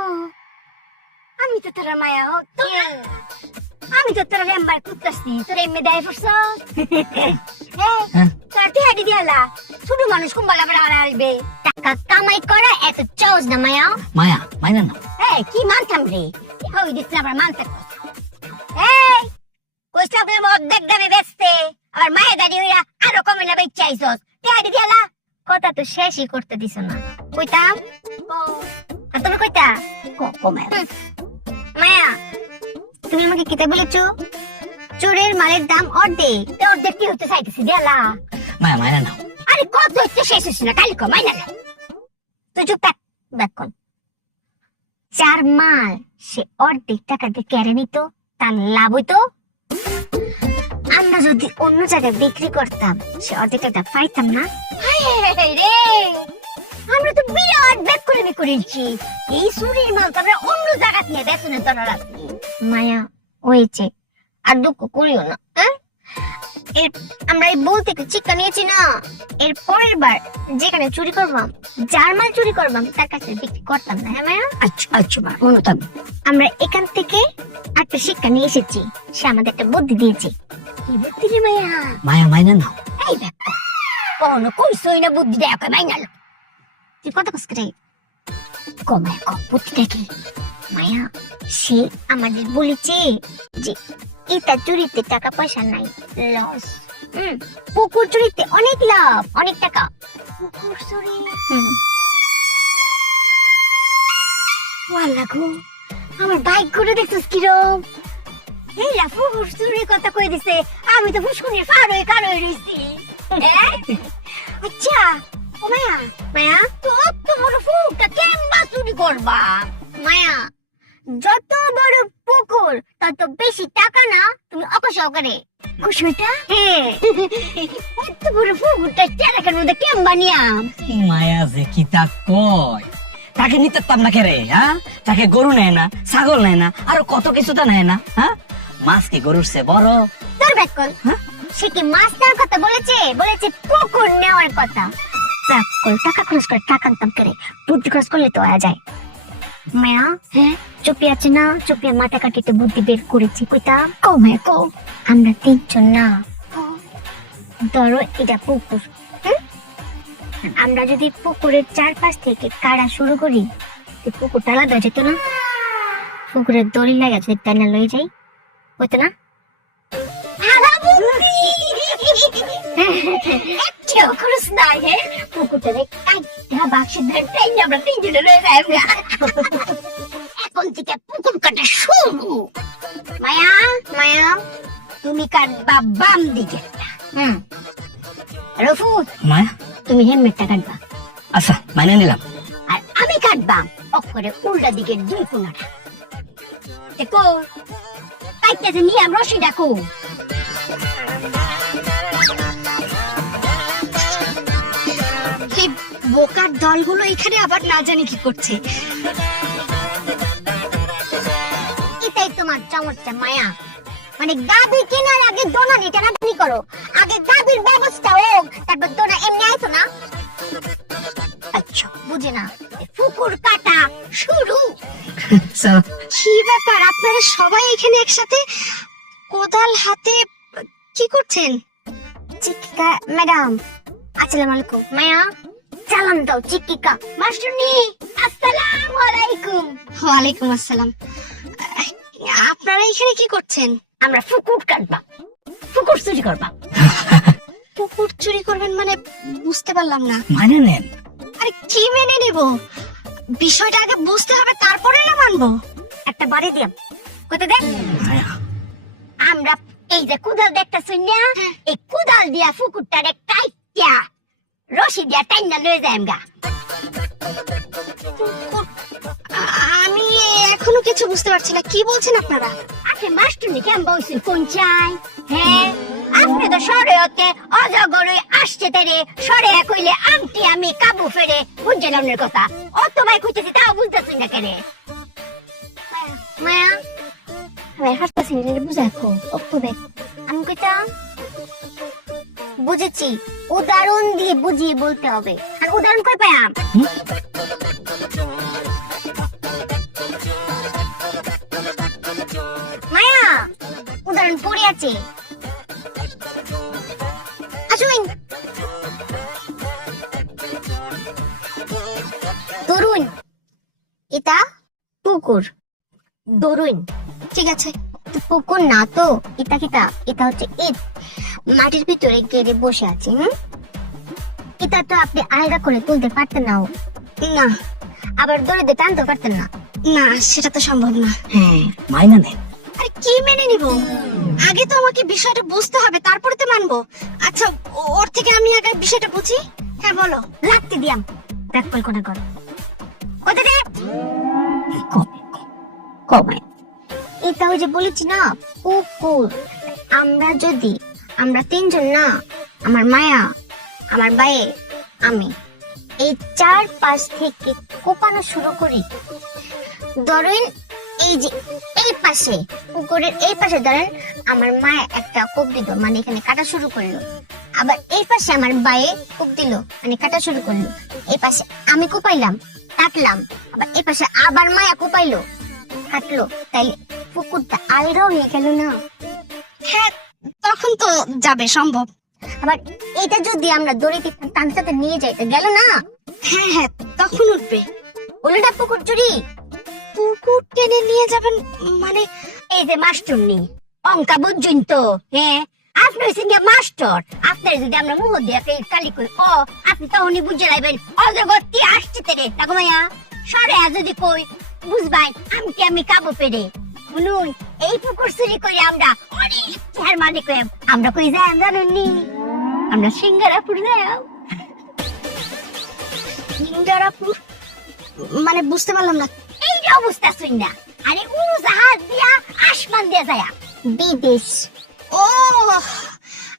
আমি তো তোর মায়া। ও তো আমি তো তোর রেম্বার কুত্তাসি, তোর এমনি দেয় পড়ছ। তোর টিহাডি দিয়ালা শুধু মানুষ কুম্বালা বেড়া আসবে, টাকা কামাই করা এত সহজ না মায়া। মায়া মাইনা না। কি মানতাম রে? ওই দিচ্ছিল আবার মানতে এই কইসলাম রে অর্ধেক দামে বেচতে, আবার মায়ের দাঁড়ি হইয়া আরো কমে না বেচ চাইছস। টিহাডি দিয়ালা কথা তো শেষই করতে দিছ না। কইতাম আর তুমি কইতা কমে। মায়া তুমি আমাকে কিতা বলেছো? চোরের মালের দাম অর্ধেক, অর্ধেক কি হতে চাইতেছি দিয়ালা? মায়া মাইনা না। আরে কত হচ্ছে শেষ হচ্ছে না, কালি কমাই না। তুই চুপ থাক বেকন। চার মাল সে অর্ধেক টাকা দিয়ে কেড়ে নিত, তার লাভ হইতো। আমরা যদি অন্য জায়গায় বিক্রি করতাম সে অর্ধেক টাকা পাইতাম না। রে আমরা তো বিরাট ব্যাক করে করেছি, এই চুরির মাল তো আমরা অন্য জায়গা নিয়ে বেতনের দরকার আছে। মায়া হয়েছে, আর দুঃখ করিও না। আমরা এই বলতে চিৎকার নিয়েছি না, এর পরের বার যেখানে চুরি করবাম, যার মাল চুরি করবাম তার কাছে বিক্রি করতাম না। হ্যাঁ মায়া? আচ্ছা আচ্ছা মা মনে থাকবে। আমরা এখান থেকে একটা শিক্ষা নিয়ে এসেছি, সে আমাদের একটা বুদ্ধি দিয়েছে। কি বুদ্ধি রে মায়া? মায়া মাইনা না। এই দেখো কোনো কইছই না বুদ্ধি দেয় মাইনা। তুই কত কষ্ট রে কমায় কম বুদ্ধিটা কি? মায়া সে আমাদের বলেছে যে এটা চুরিতে টাকা পয়সা নাই, লস। পুকুর চুরিতে অনেক লাভ, অনেক টাকা। পুকুর চুরি ওয়াল্লাহ গো, আমার বাইক করে দেখছিস কিরম? এই লা পুকুর চুরির কথা কই দিছে, আমি তো ফুসকুনির ফার হয়ে কার হয়ে রইছি। আচ্ছা ও মায়া, মায়া তো বড় পুকুরটা কেমবা চুরি করবা? মায়া যত বড় পুকুর তত বেশি টাকা না, তুমি অকসহকারে খুশিটা। হ্যাঁ এত বড় পুকুরটা চারাকের মধ্যে কেমবা নিয়াম? মায়া যে কি তা কয়, তাকে নিতে পারতাম না কে রে? হ্যাঁ, তাকে গরু নেয় না, ছাগল নেয় না, আরো কত কিছু তো নেয় না। হ্যাঁ, মাছ কি গরুর চেয়ে বড়? তোর ব্যাকল সে কি মাছ নেওয়ার কথা বলেছে? বলেছে পুকুর নেওয়ার কথা। ব্যাকল টাকা খরচ করে টাকা আনতাম করে, বুদ্ধি খরচ করলে তো আয়া যায়। মায়া হ্যাঁ চুপি আছে না, চুপিয়া মাথা কাটিতে বুদ্ধি বের করেছি। কইতা কও মায়া কও। আমরা তিনজন না, ধরো এটা পুকুর। আমরা যদি পুকুরের চারপাশ থেকে কাটা শুরু করি, পুকুরটা আলাদা যেত না? পুকুরের দড়ি লাগা যদি টানা লয়ে যাই, হইতো না? এখন থেকে পুকুর কাটা শুরু। মায়া মায়া তুমি কাটবা বাম দিকে, রফু মায়া, তুমি হেলমেটটা কাটবা, আচ্ছা মানে নিলাম। আর আমি কাটবা অক্ষরে উল্টা দিকের দুই কোণাটা। দেখো কাইতেছে নিয়ে আমরা রশি ডাকো। এই বোকার দলগুলো এখানে আবার না জানি কি করছে। এটাই তোমার চমৎকার মায়া, মানে গাবি কেনার আগে দোনানি টানাটানি করো, আগে গাবির ব্যবস্থা হোক তারপর দোনা এমনি আইতো না। আচ্ছা বুঝে না, ফুকুর কাটা শুরু। চল। কি ব্যাপার, আপনারা সবাই এখানে একসাথে কোদাল হাতে কি করছেন? চিকিকা ম্যাডাম, আসসালামু আলাইকুম। মায়া সালাম দাও চিকিকা। মাস্টারনি আসসালামু আলাইকুম। ওয়ালাইকুম আসসালাম। আপনারা এখানে কি করছেন? আমরা ফুকুর কাটবা, ফুকুর চুরি করবা। পুকুর চুরি করবেন মানে বুঝতে পারলাম না। মানে নেন। আরে কি মেনে নেব, বিষয়টা আগে বুঝতে হবে তারপরে না মানবো। একটা বাড়ি দিয়াম কত দেখ। মায়া, আমরা এই যে কুদাল দেখতেছি না, এই কুদাল দিয়া ফুকুরটারে কাইটা রশি দিয়া টাইনা লয়ে যাইম গা। আমি এখনো কিছু বুঝতে পারছি না, কি বলছেন আপনারা? আপনি মাস্টারনি কেমন বলছেন কোন চাই? হ্যাঁ আপনি তো সরে হতে অজগরে আসছে তেরে সরে কইলে আমটি আমি কাবু ফেরে বুঝছেন আপনার কথা। অত ভাই কইতেছি তাও বুঝতেছি না কেন? মায়া আমি হাসতেছি না, বুঝাকো অত দেখ। আমি কইতাম বুঝেছি, উদাহরণ দিয়ে বুঝিয়ে বলতে হবে। আর উদাহরণ কই পাইম? মায়া উদাহরণ পড়ে আছে, আসুন। তরুণ এটা পুকুর, তরুণ ঠিক আছে, পুকুর না তো, এটা কিতা, এটা হচ্ছে ইট মাটির ভিতরে গেড়ে বসে আছে। এটা তো আপনি আলাদা করে তুলতে পারতেন না, না আবার দড়ি দিয়ে টানতে পারতেন না। না সেটা তো সম্ভব না। হ্যাঁ মাইনা নেন। আরে কি মেনে নিব, আগে তো আমাকে বিষয়টা বুঝতে হবে তারপরে তো মানবো। আচ্ছা ওর থেকে আমি আগে বিষয়টা বুঝি। হ্যাঁ বলো। লাগতে দিয়াম দেখ কোনা কর কত দে কবে? এটা ওই যে বলেছি না পুকুর। আমরা তিনজন না, আমার মায়া, আমার বায়ে, আমি এই চার পাশ থেকে কোপানো শুরু করি। ধরেন এই যে এই পাশে পুকুরের এই পাশে ধরেন আমার মায়া একটা কোপ দিল, মানে এখানে কাটা শুরু করলো। আবার এই পাশে আমার বায়ে কোপ দিল, মানে কাটা শুরু করলো। এই পাশে আমি কোপাইলাম, কাটলাম। আবার এই পাশে আবার মায়া কোপাইলো, কাটলো। তাই পুকুরটা আলগাও হয়ে গেল না? হ্যাঁ তখন তো যাবে, সম্ভব। আবার এটা যদি আমরা দড়িতে টানতে নিয়ে যাইতে গেল না, হ্যাঁ হ্যাঁ তখন উঠবে। উল্টা পুকুর চুরি। পুকুর টেনে নিয়ে যাবেন মানে? এই যে মাস্টার নেই অঙ্কা বুঝুন তো। হ্যাঁ আপনি হচ্ছেন গিয়ে মাস্টার, আপনার যদি আমরা মুহ দিয়ে কালি কই ও আপনি তখনই বুঝে লাইবেন অজগত্তি আসছে তেরে। দেখো মাইয়া সরে যদি কই বুঝবাই আমি কাবু পেরে। শুনুন এই পুকুর চুরি করে আমরা অনেক চেহার মালিক হয়ে আমরা কই যাই জানুননি, আমরা সিঙ্গারাপুর যাই। সিঙ্গারাপুর মানে বুঝতে পারলাম না। এই যে অবস্থা শুন না, আরে ও জাহাজ দিয়া আসমান দিয়া যায় বিদেশ। ও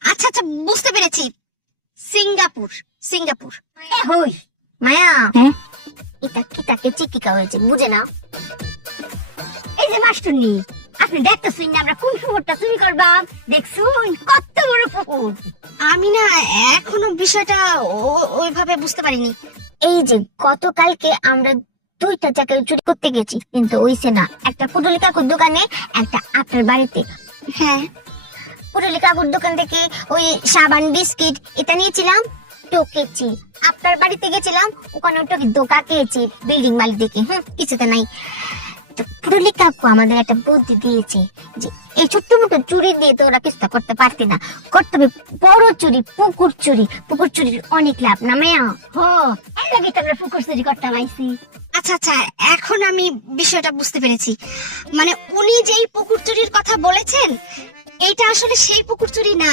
আচ্ছা আচ্ছা বুঝতে পেরেছি, সিঙ্গাপুর। সিঙ্গাপুর হই মায়া, হ্যাঁ? এটা কি তাকে চিকিকা হয়েছে বুঝে না? এই যে মাস্টারনি আপনি দেখতেছেন না আমরা কোন পুকুরটা চুরি করবাম? দেখছুন কত বড় পুকুর। আমি না এখনো বিষয়টা ওইভাবে বুঝতে পারিনি। এই যে গতকালকে আমরা দুইটা জায়গায় চুরি করতে গেছি, কিন্তু ওইসে না। একটা পুটুলি কাকুর দোকানে, একটা আপনার বাড়িতে। হ্যাঁ পুটুলি কাকুর দোকান থেকে ওই সাবান বিস্কিট এটা নিয়েছিলাম, টকেছি। আপনার বাড়িতে গেছিলাম, ওখানে টকে দোকা খেয়েছি বিল্ডিং মালিক দেখে। কিছুতে নাই। পুটুলি কাকু আমাদের একটা বুদ্ধি দিয়েছে যে এই ছোট্ট মোটো চুরি দিয়ে তো ওরা কিছুটা করতে পারতি না, করতে হবে বড় চুরি, পুকুর চুরি। পুকুর চুরির অনেক লাভ না মায়া? এর লাগে তো আমরা পুকুর চুরি করতে পাইছি। আচ্ছা আচ্ছা এখন আমি বিষয়টা বুঝতে পেরেছি। মানে উনি যেই পুকুর চুরির কথা বলেছেন, এইটা আসলে সেই পুকুর চুরি না।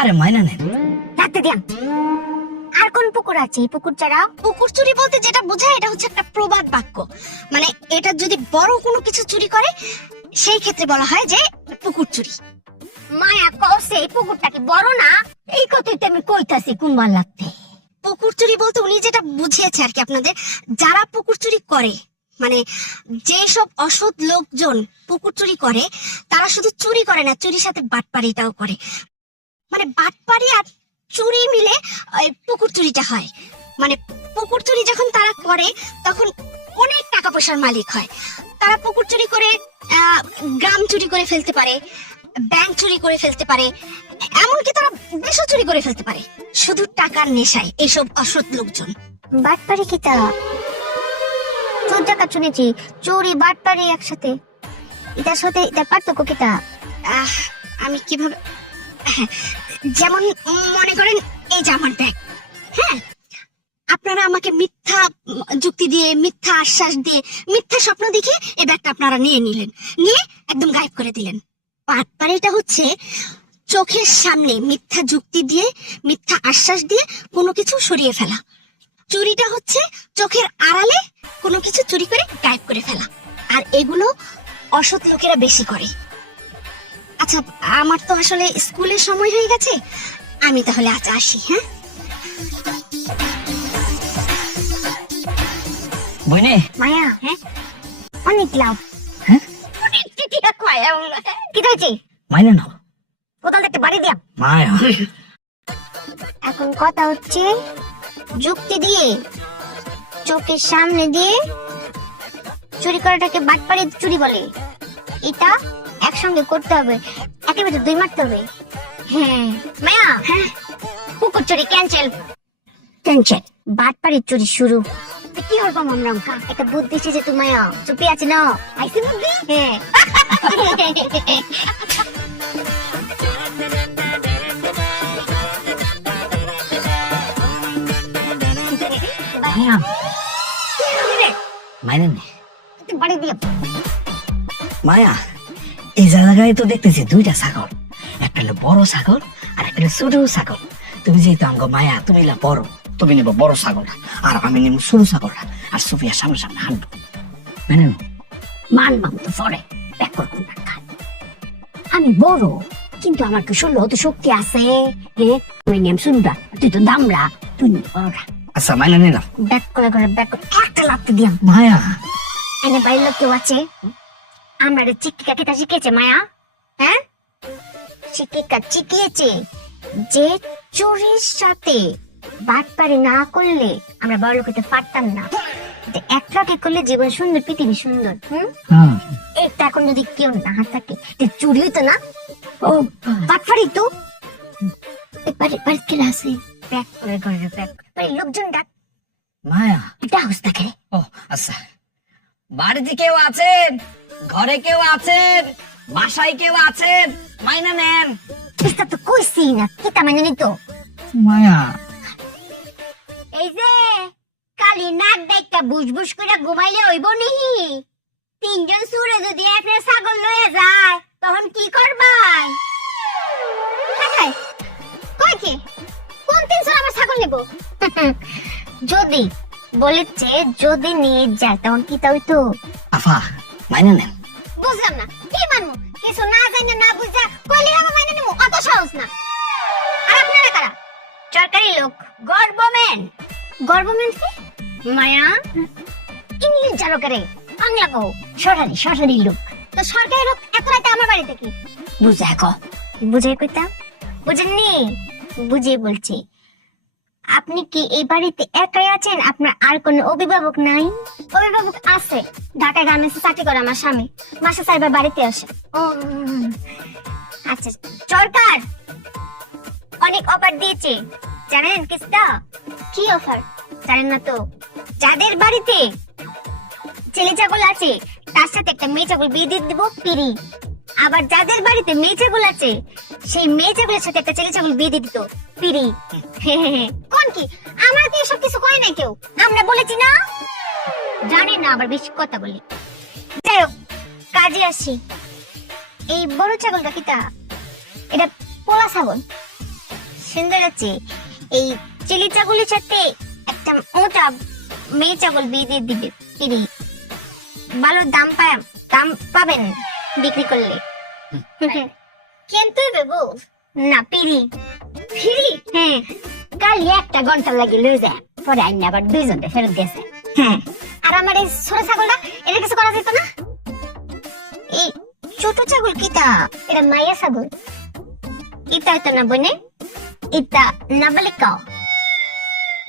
আরে মাইনা নেন। ডাকতে দিয়াম। আর কোন পুকুর আছে এই পুকুর ছাড়া? পুকুর চুরি বলতে যেটা বোঝায় এটা হচ্ছে একটা প্রবাদ বাক্য, মানে এটা যদি বড় কোনো কিছু চুরি করে সেই ক্ষেত্রে বলা হয় যে পুকুর চুরি। মায়া কওছে এই পুকুরটা কি বড় না? এই কথাই তো আমি কইতাছি কুম্বার লাগতে। পুকুর চুরি বলতে উনি যেটা বুঝিয়েছে আর কি আপনাদের, যারা পুকুর চুরি করে, মানে যেসব অসৎ লোকজন পুকুর চুরি করে তারা শুধু চুরি করে না, চুরির সাথে বাটপাড়িটাও করে। মানে বাটপাড়ি আর চুরি মিলে পুকুর চুরিটা হয়। মানে পুকুর চুরি যখন তারা করে তখন অনেক টাকা পয়সার মালিক হয়। তারা পুকুর চুরি করে গ্রাম চুরি করে ফেলতে পারে, ব্যাংক চুরি করে ফেলতে পারে, এমনকি তারা দেশও চুরি করে ফেলতে পারে শুধু টাকার নেশায় এইসব অসৎ লোকজন। বাটপারি কি তা? চোর ডাকাত শুনেছি, চুরি বাটপারি একসাথে। এটার সাথে এটার পার্থক্য কি তা? আমি কিভাবে, হ্যাঁ, যেমন মনে করেন এই যে আমার ব্যাগ, হ্যাঁ, আপনারা আমাকে মিথ্যা যুক্তি দিয়ে, মিথ্যা আশ্বাস দিয়ে, মিথ্যা স্বপ্ন দেখে এই ব্যাগটা আপনারা নিয়ে নিলেন, নিয়ে একদম গায়েব করে দিলেন। বাটপাড়িটা হচ্ছে চোখের সামনে মিথ্যা যুক্তি দিয়ে, মিথ্যা আশ্বাস দিয়ে কোনো কিছু সরিয়ে ফেলা। চুরিটা হচ্ছে চোখের আড়ালে কোনো কিছু চুরি করে গায়েব করে ফেলা, আর এগুলো অসৎ লোকেরা বেশি করে। আচ্ছা, আমার তো আসলে স্কুলের সময় হয়ে গেছে, আমি তাহলে আজ আসি। হ্যাঁ, বইনে মায়া, হ্যাঁ, অনেক লাভ। হ্যাঁ কি হয়েছে? মাইনে নাও কোথাও একটা বাড়ি দিয়া। মায়া। এখন কথা হচ্ছে যুক্তি দিয়ে, চোখের সামনে দিয়ে চুরি করাটাকে বাটপাড়ি চুরি বলে। এটা একসঙ্গে করতে হবে, একের ভিতর দুই মারতে হবে। হ্যাঁ মায়া, হ্যাঁ, পুকুর চুরি ক্যান্সেল, ক্যান্সেল, বাটপাড়ি চুরি শুরু। তো কি হল আমরা একটা বুদ্ধি এসেছে তো মায়া, চুপি আছে না? আইসি বুদ্ধি, হ্যাঁ। মায়া মাইনে নে। বাড়ি দিয়ে মায়া, এই জায়গায় তো দেখতেছি দুইটা ছাগল, একটা হলো বড় ছাগল আর একটা হলো ছোট ছাগল। তুমি যেহেতু আমগো মায়া, তুমি হলো বড়, তুমি নেবো বড় ছাগলটা, আর আমি নেবো ছোট ছাগলটা, আর সুফিয়া সামনে সামনে হাঁটবো। মানে মানবাম তো পরে ব্যাক করবো না খাই। আমি বড়, কিন্তু আমার তো ষোলো তো শক্তি আছে। তুই নেম শুরুটা, তুই তো দামরা, তুই নে বড়রা। আচ্ছা মাইনে নিলাম। ব্যাক করে একটা লাগতে দিয়াম। মায়া, এনে বাড়ির লোক কেউ আছে? আমরা চিকিকা কেটা শিখেছে মায়া, হ্যাঁ, চিকিকা শিখিয়েছে যে চোরের সাথে বাটপারি না করলে আমরা বড় লোক হতে পারতাম না, যে এক লাখে করলে জীবন সুন্দর, পৃথিবী সুন্দর। এটা এখন যদি কেউ না থাকে চুরি হইতো না, ও বাটপারি তো বাড়ির কেলা আছে। ব্যাক করে বাড়ির লোকজন ডাক, মায়া, এটা অবস্থা খেলে। ও আচ্ছা, বাড়িতে কেউ আছেন? ঘরে কেউ আছেন? বাসায় কেউ আছেন? মাইনা নেন। এটা তো কইছি না, কিতা মানে নিত। মায়া, এই যে কালি নাক ডাইকা বুসবুস করে ঘুমাইলে হইব নিহি? তিনজন সুরে যদি আপনার ছাগল লয়ে যায় তখন কি করবাই? হ্যাঁ, কই কি কোন তিনজন আমার ছাগল নেব? যদি বলেছে যদি নিয়ে যায় তখন কি তাই তো আফা মাইনা নেন। বুঝলাম না, কি মানবো? কিছু না জানি না বুঝা কইলে আমি মাইনে নেব, অত সহজ না। আর আপনারা কারা? সরকারি লোক, গভর্নমেন্ট কি মায়া? ইংলিশ জানো করে, বাংলা কও। সরকারি লোক। তো সরকারি লোক এত রাতে আমার বাড়িতে কি? বুঝা ক বুঝে কইতাম, বুঝেননি? বুঝিয়ে বলছি। আপনি কি এই বাড়িতে একাই আছেন? আপনার আর কোনো অভিভাবক নাই? অভিভাবক আছে, ঢাকায় গার্মেন্টসে চাকরি করে আমার স্বামী, মাসে 4 বার বাড়িতে আসে। ও আচ্ছা, সরকার অনেক অফার দিয়েছে, জানেন কিসটা? কি অফার জানেন না তো? যাদের বাড়িতে ছেলে ছাগল আছে তার সাথে একটা মেয়ে ছাগল বিয়ে দিয়ে দিব ফ্রি। আবার যাদের বাড়িতে মেয়ে ছাগল আছে সেই মেয়ে ছাগলের সাথে একটা ছেলে ছাগল বিয়ে দিয়ে দিত ফ্রি। কোন কি আমরা তো এসব কিছু করি না কেউ, আমরা বলেছি না? জানি না, আবার বেশি কথা বলি। যাই হোক, কাজে আসি। এই বড় ছাগলটা কিটা? এটা পোলা ছাগল, সুন্দর আছে। এই চিলি ছাগলের সাথে একটা মোটা মেয়ে ছাগল বিয়ে দিয়ে দিবে পিড়ি, ভালো দাম পাবেন বিক্রি করলে। কিন্তু বেবু না পিড়ি হ্যাঁ, কালি 1 ঘন্টা লাগে লয়ে যায়, পরে আইনি আবার 2 জনকে ফেরত গেছে। হ্যাঁ, আর আমার এই ছোট ছাগলটা এটা কিছু করা যেত না? এই ছোট ছাগল কিটা? এটা মাইয়া ছাগল। ইতা হইতো না বনে, ইতা নাবালিকা।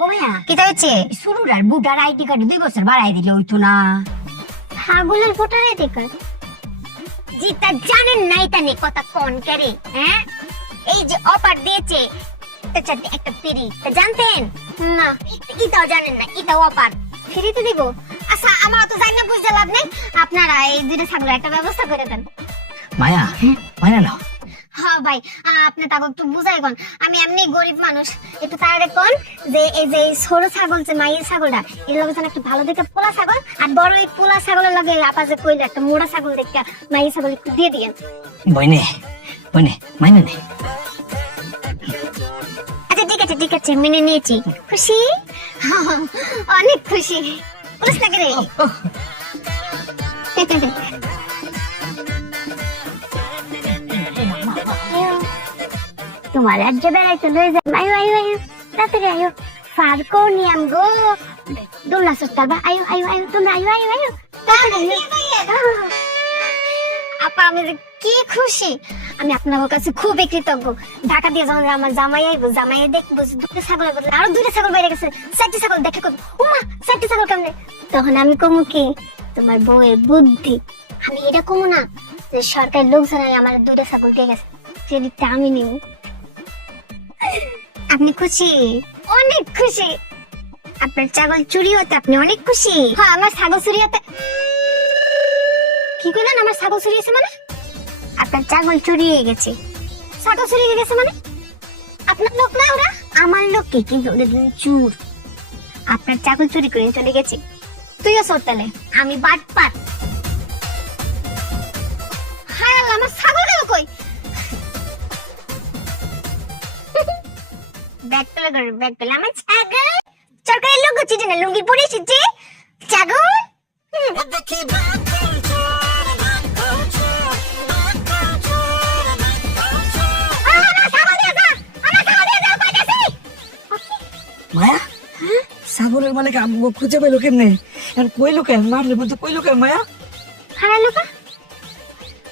ও ভাইয়া কিটা হচ্ছে? শুরুর আর বুটার আইডি কার্ড 2 বছর বাড়াই দিলে হইতো না? ছাগলের ভোটার আইডি কার্ড যেটা জানেন না, এটা নিয়ে কথা কোন করে? হ্যাঁ, এই যে অফার দিয়েছে তার সাথে একটা ফ্রি, তা জানতেন না? এটাও জানেন না, এটা অফার ফ্রিতে দিব। আচ্ছা, আমার তো জানি না, বুঝতে লাভ নেই, আপনারা এই 2টা ছাগলের একটা ব্যবস্থা করে দেন। মায়া, মায়া না হ্যাঁ ভাই, আপনি তাকে একটু বুঝাই কোন, আমি এমনি গরিব মানুষ, একটু তাড়াতাড়ি কোন যে এই যে ছোট ছাগল যে মাইয়ের ছাগলটা, এর লগে যেন একটু ভালো দেখে পোলা ছাগল, আর বড় এই পোলা ছাগলের লগে আপা যে কইলে একটা মোড়া ছাগল দেখে মাইয়ের ছাগল একটু দিয়ে দিয়েন। বইনে, বইনে মাইনে নে। আচ্ছা ঠিক আছে, মেনে নিয়েছি। খুশি? অনেক খুশি। বুঝ লাগে রে। তোমার রাজ্যে বেড়াইতে লয়ে যায়। আয়ো আয়ো আয়ো, তাড়াতাড়ি আয়ো। ফারকো নিয়াম গো, দোলনা সস্তাবা। আয়ো আয়ো আয়ো, তোমরা আয়ো আয়ো আয়ো, তাড়াতাড়ি আয়ো। আপা আমি যে কি খুশি, আমি আপনার কাছে খুবই কৃতজ্ঞ। ঢাকা দিয়ে যখন আমার জামাই আইবো, জামাই দেখবো 2টা ছাগলের বদলে আরো 2টা ছাগল বাইরে গেছে, 4টি ছাগল দেখে কব উমা 4টি ছাগল কেমনে? তখন আমি কমু কি, তোমার বউয়ের বুদ্ধি। আমি এটা কমু না যে সরকারি লোকজন আমার 2টা ছাগল দিয়ে গেছে, সেদিকটা আমি নিব। আপনি খুশি? অনেক খুশি। আপনার ছাগল চুরি হতে আপনি অনেক খুশি? হ্যাঁ, আমার ছাগল চুরি হতে। কি করলেন? আমার ছাগল চুরি হয়েছে মানে? আপনার ছাগল চুরি হয়ে গেছে। ছাগল চুরি হয়ে গেছে মানে? আপনার লোক না ওরা? আমার লোককে, কিন্তু ওদের চুর। আপনার ছাগল চুরি করে চলে গেছে। তুইও চোর তাহলে? আমি বাটপাত। হায় আল্লাহ, আমার ছাগল গেল কই? ব্যাগ পেলে আমার ছাগল। সরকারি লোক হচ্ছে যে না, লুঙ্গি পরে এসেছে ছাগল। মায়া, ছাগলের মালিক আমগো খুঁজে পেলো কেমনে? আর কইলো কেন? মারলে বলতে কইলো কেন মায়া? হারালো কা?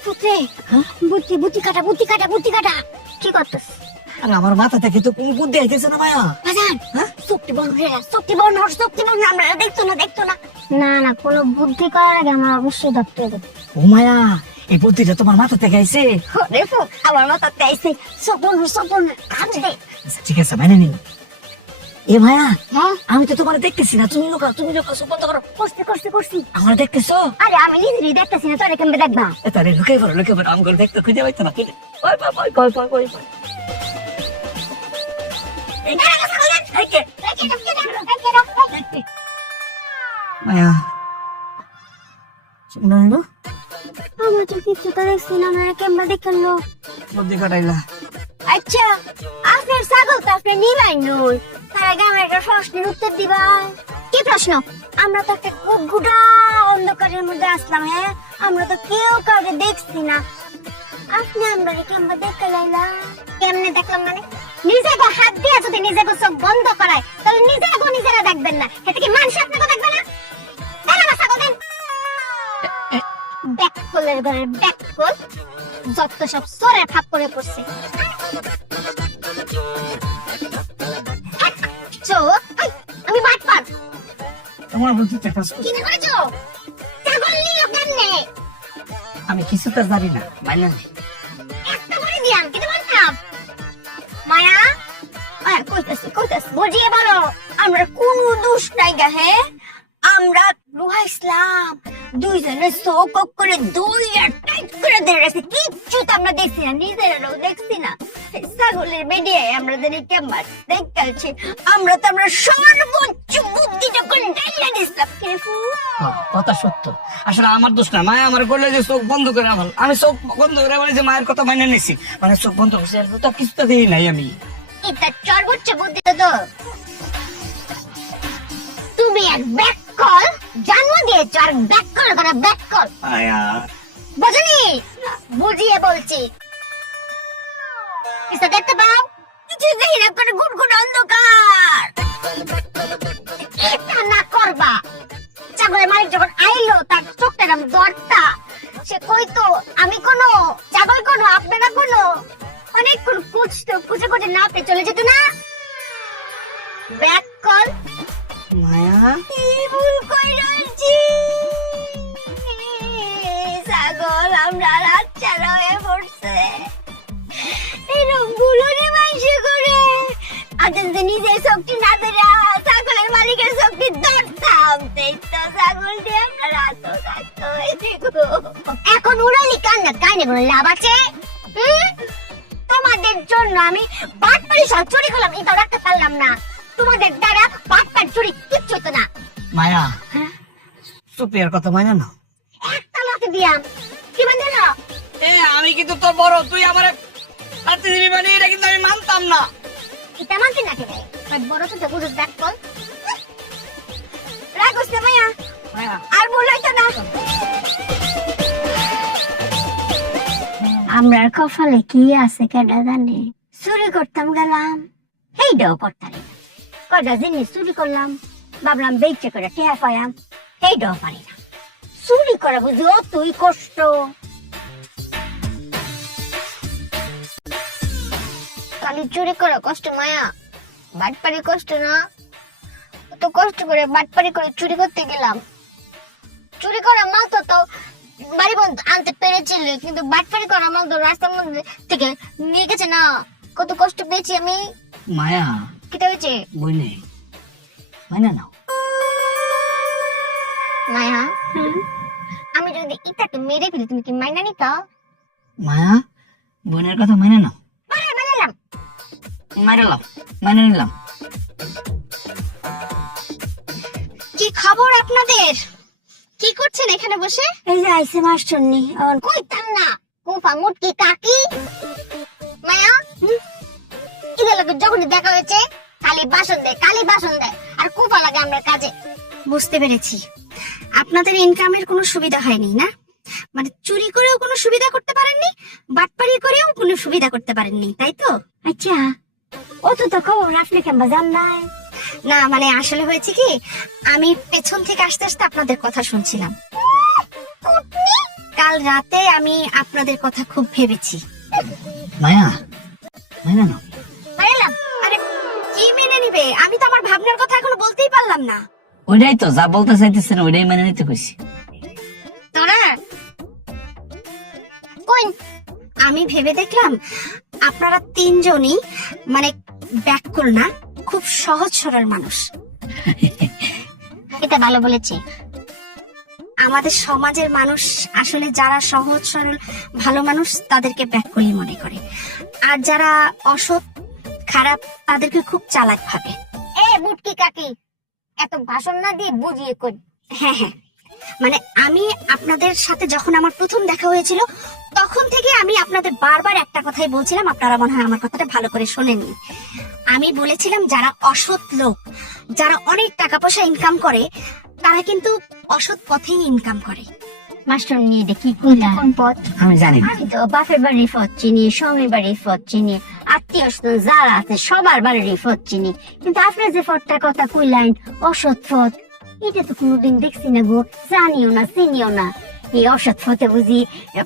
পুত্রে, বুদ্ধি কাটা। কি করতেছ? আর আমার মাথা থেকে তো কোনো বুদ্ধি আইতেছে না মায়া। বাজান, হ্যাঁ? শক্তি বল, আমরা দেখতো না। না, কোনো বুদ্ধি করার আগে আমার অবশ্যই ধরতে হবে। ও মায়া, এই বুদ্ধিটা তোমার মাথা থেকে আইছে? দেখো, আমার মাথাতে আইছে। সপন আচ্ছা ঠিক আছে, মানে নিন। এ মায়া, হ্যাঁ, আমি তো তোমার দেখতেছি না, তুমি লোকা সব বন্ধ করো। করছি। আমার দেখতেছো? আরে আমি নিজেরই দেখতেছি না, তোরে কেমনে দেখবা? তারে লুকাই পড়ো, আমগুলো দেখতে খুঁজে পাইতো না। কই। মায়া, শুনলো? আমার তো কিছু তো দেখছি না, আমরা কেমনে দেখলো? বুদ্ধি কাটাইলা। আচ্ছা, আপনার ছাগল তো আপনি নিবাই নই, তার আগে আমার একটা প্রশ্নের উত্তর দিবা। কি প্রশ্ন? আমরা তো একটা খুব গুড়া অন্ধকারের মধ্যে আসলাম। হ্যাঁ, আমরা তো কেউ কাউকে দেখছি না, আপনি আমরা কেমনে দেখতে লাইলা? কেমনে দেখলাম মানে? নিজেকে হাত দিয়ে যদি নিজেকে চোখ বন্ধ করায়, তাহলে নিজেরা দেখবেন না, এতে কি মানুষ আপনাকে দেখবে না? দেন আমার ছাগল দেন। ব্যাককলের ঘরের ব্যাককল, যত সব চোরের ফাঁক করে পড়ছে। আমি বাটপাত। তোমার বুদ্ধি দেখা কি করেছো? ছাগল নিল কেমনে? আমি কিছু তো জানি না, মাইনা নেই। একটা করে দিয়াম, কিন্তু বলতাম মায়া কইতাছি বুঝিয়ে বলো, আমরা কোন দোষ নাই গা। হ্যাঁ, আমরা রুহাইছিলাম, 2 জনের চোখ করে 2 আর টাইট করে ধরে রাখছি, কিচ্ছু তো আমরা দেখছি না, নিজেরাও দেখছি না। ছাগলের বেরিয়ে আমরা জানি কেমন দেখছি, আমরা সর্বোচ্চ বুদ্ধিটা করে ডাইলা দিছিলাম। কথা সত্য, আসলে আমার দোষ না। মায়া আমার বললে যে চোখ বন্ধ করে, আমি চোখ বন্ধ করে বলে যে মায়ের কথা মাইনে নিছি, মানে চোখ বন্ধ করছি, আর তো কিছু তো দেই নাই আমি। এটা সর্বোচ্চ বুদ্ধি তো তুমি এক ব্যাককল জন্ম দিয়েছ আর ব্যাককল করা ব্যাককল মায়া বুঝলি বুঝিয়ে বলছি এটা দেখতে পাও কিছু দেখি না করে গুড়গুড় অন্ধকার এটা না করবা ছাগলের মালিক যখন আইলো তার চোখটা নাম দরটা সে কইতো আমি কোনো ছাগল কোনো আপনারা কোনো অনেকক্ষণ খুঁজতো খুঁজে খুঁজে না পেয়ে চলে যেত না ব্যাক কল মায়া কি ভুল কইরাছি ছাগল আমরা রাতচারা হয়ে পড়ছে এরকম ভুলনে মাইসে করে আজ নিজের শক্তি না ধরে ছাগলের মালিকের শক্তি ধরতাম দেখতো ছাগল দিয়ে আমরা রাত থাকতো এখন উড়ালি কান্না কানে কোনো লাভ আছে তোমাদের জন্য আমি বাটপাড়ি সব চুরি করলাম এটা রাখতে পারলাম না তোমাদের দ্বারা বাটপাড় চুরি কিচ্ছু হতো না মায়া সুপিয়ার কথা মায়া না একটা লাথি দিয়াম কি মানে না আমি কিন্তু তোর বড় তুই আমার হাতে দিবি মানে এটা কিন্তু আমি মানতাম না এটা মানতে না কেন ওই বড় তো বুঝুস দেখ কল রাগ হচ্ছে মায়া মায়া আর বলাইতো না আমরার কপালে কি আছে কেডা জানে চুরি করতাম গেলাম এইটাও করতাম কয়টা জিনিস চুরি করলাম ভাবলাম বেচে করে টেয়া পাইলাম এইটাও পারি না চুরি করা বুঝি অতই কষ্ট খালি চুরি করা কষ্ট মায়া বাটপাড়ি কষ্ট না তো কষ্ট করে বাটপাড়ি করে চুরি করতে গেলাম চুরি করা মাল তো তাও বাড়ি বন্ধ আনতে পেরেছিল কিন্তু বাটপাড়ি করা মাল তো রাস্তার মধ্যে থেকে নিয়ে গেছে না কত কষ্ট পেয়েছি আমি মায়া কিটা হয়েছে বইনে মায়া নাও মায়া আমি যদি ইটাকে মেরে ফেলি তুমি কি মাইনা নিতা মায়া বোনের কথা মাইনে নাও মানালাম মাইনে নিলাম কি খবর আপনাদের? কি করছেন এখানে বসে? এই যে আইসে মাস্টার নি কইতাম না কুফা মুটকি কাকি মায়া ইদের লোকের যখন দেখা হয়েছে খালি বাসন দেয় আর কুফা লাগে আমরা কাজে বুঝতে পেরেছি, আপনাদের ইনকামের কোনো সুবিধা হয়নি না, মানে চুরি করেও কোনো সুবিধা করতে পারেননি, বাটপাড়ি করেও কোনো সুবিধা করতে পারেননি, তাই তো? আচ্ছা অত তো খবর আপনি কেমন জান নাই না মানে আসলে হয়েছে কি, আমি পেছন থেকে আস্তে আস্তে আপনাদের কথা শুনছিলাম। কাল রাতে আমি আপনাদের কথা খুব ভেবেছি। মায়া মাইনে নাও পারলাম আরে কি মেনে নিবে? আমি তো আমার ভাবনার কথা এখনো বলতেই পারলাম না। ওইটাই তো যা বলতে চাইতেছেন ওইটাই মানে নিতে কইছি। তোরা কই আমি ভেবে দেখলাম আপনারা তিনজনই মানে ব্যাককুল না, খুব সহজ সরল মানুষ। এটা ভালো বলেছে আমাদের সমাজের মানুষ আসলে যারা সহজ সরল ভালো মানুষ তাদেরকে ব্যাককুলই মনে করে, আর যারা অসৎ খারাপ তাদেরকে খুব চালাক ভাবে। এ মুটকি কাকি এত ভাষণ না দিয়ে বুঝিয়ে কই হ্যাঁ হ্যাঁ, মানে আমি আপনাদের সাথে যখন আমার প্রথম দেখা হয়েছিল তখন থেকে আমি আপনাদের বারবার একটা কথাই বলছিলাম, আপনারা মনে হয় আমার কথাটা ভালো করে শোনেননি। আমি বলেছিলাম যারা অসৎ লোক, যারা অনেক টাকা পয়সা ইনকাম করে, তারা কিন্তু অসৎ পথেই ইনকাম করে। মাস্টার নিয়ে দেখি কইলা কোন পথ আমি জানি না। আমি তো বাপের বাড়ির পথ চিনি, স্বামীর বাড়ির পথ চিনি, আত্মীয় স্বজন যারা আছে সবার বাড়ির পথ চিনি, কিন্তু আপনার যে পথটার কথা কইলেন অসৎ পথ, এটা তো কোনোদিন দেখছি না গো, জানিও না চিনিও না। এই অসৎ পথে বুঝি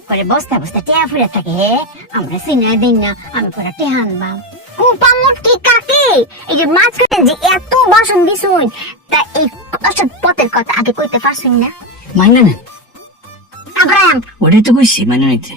করে বস্তা বস্তা টেয়া ফুরে থাকে, হে আমরা চিনাই দিন না, আমি করে টেহা আনবাম। কুপামুটকি কাকি এই যে মাঝখানে যে এত বাসন দিছুন, তা এই অসৎ পথের কথা আগে কইতে পারছুন না? মাইনে নেন আব্রাহাম ওটাই তো কইছি মাইনে নিতে।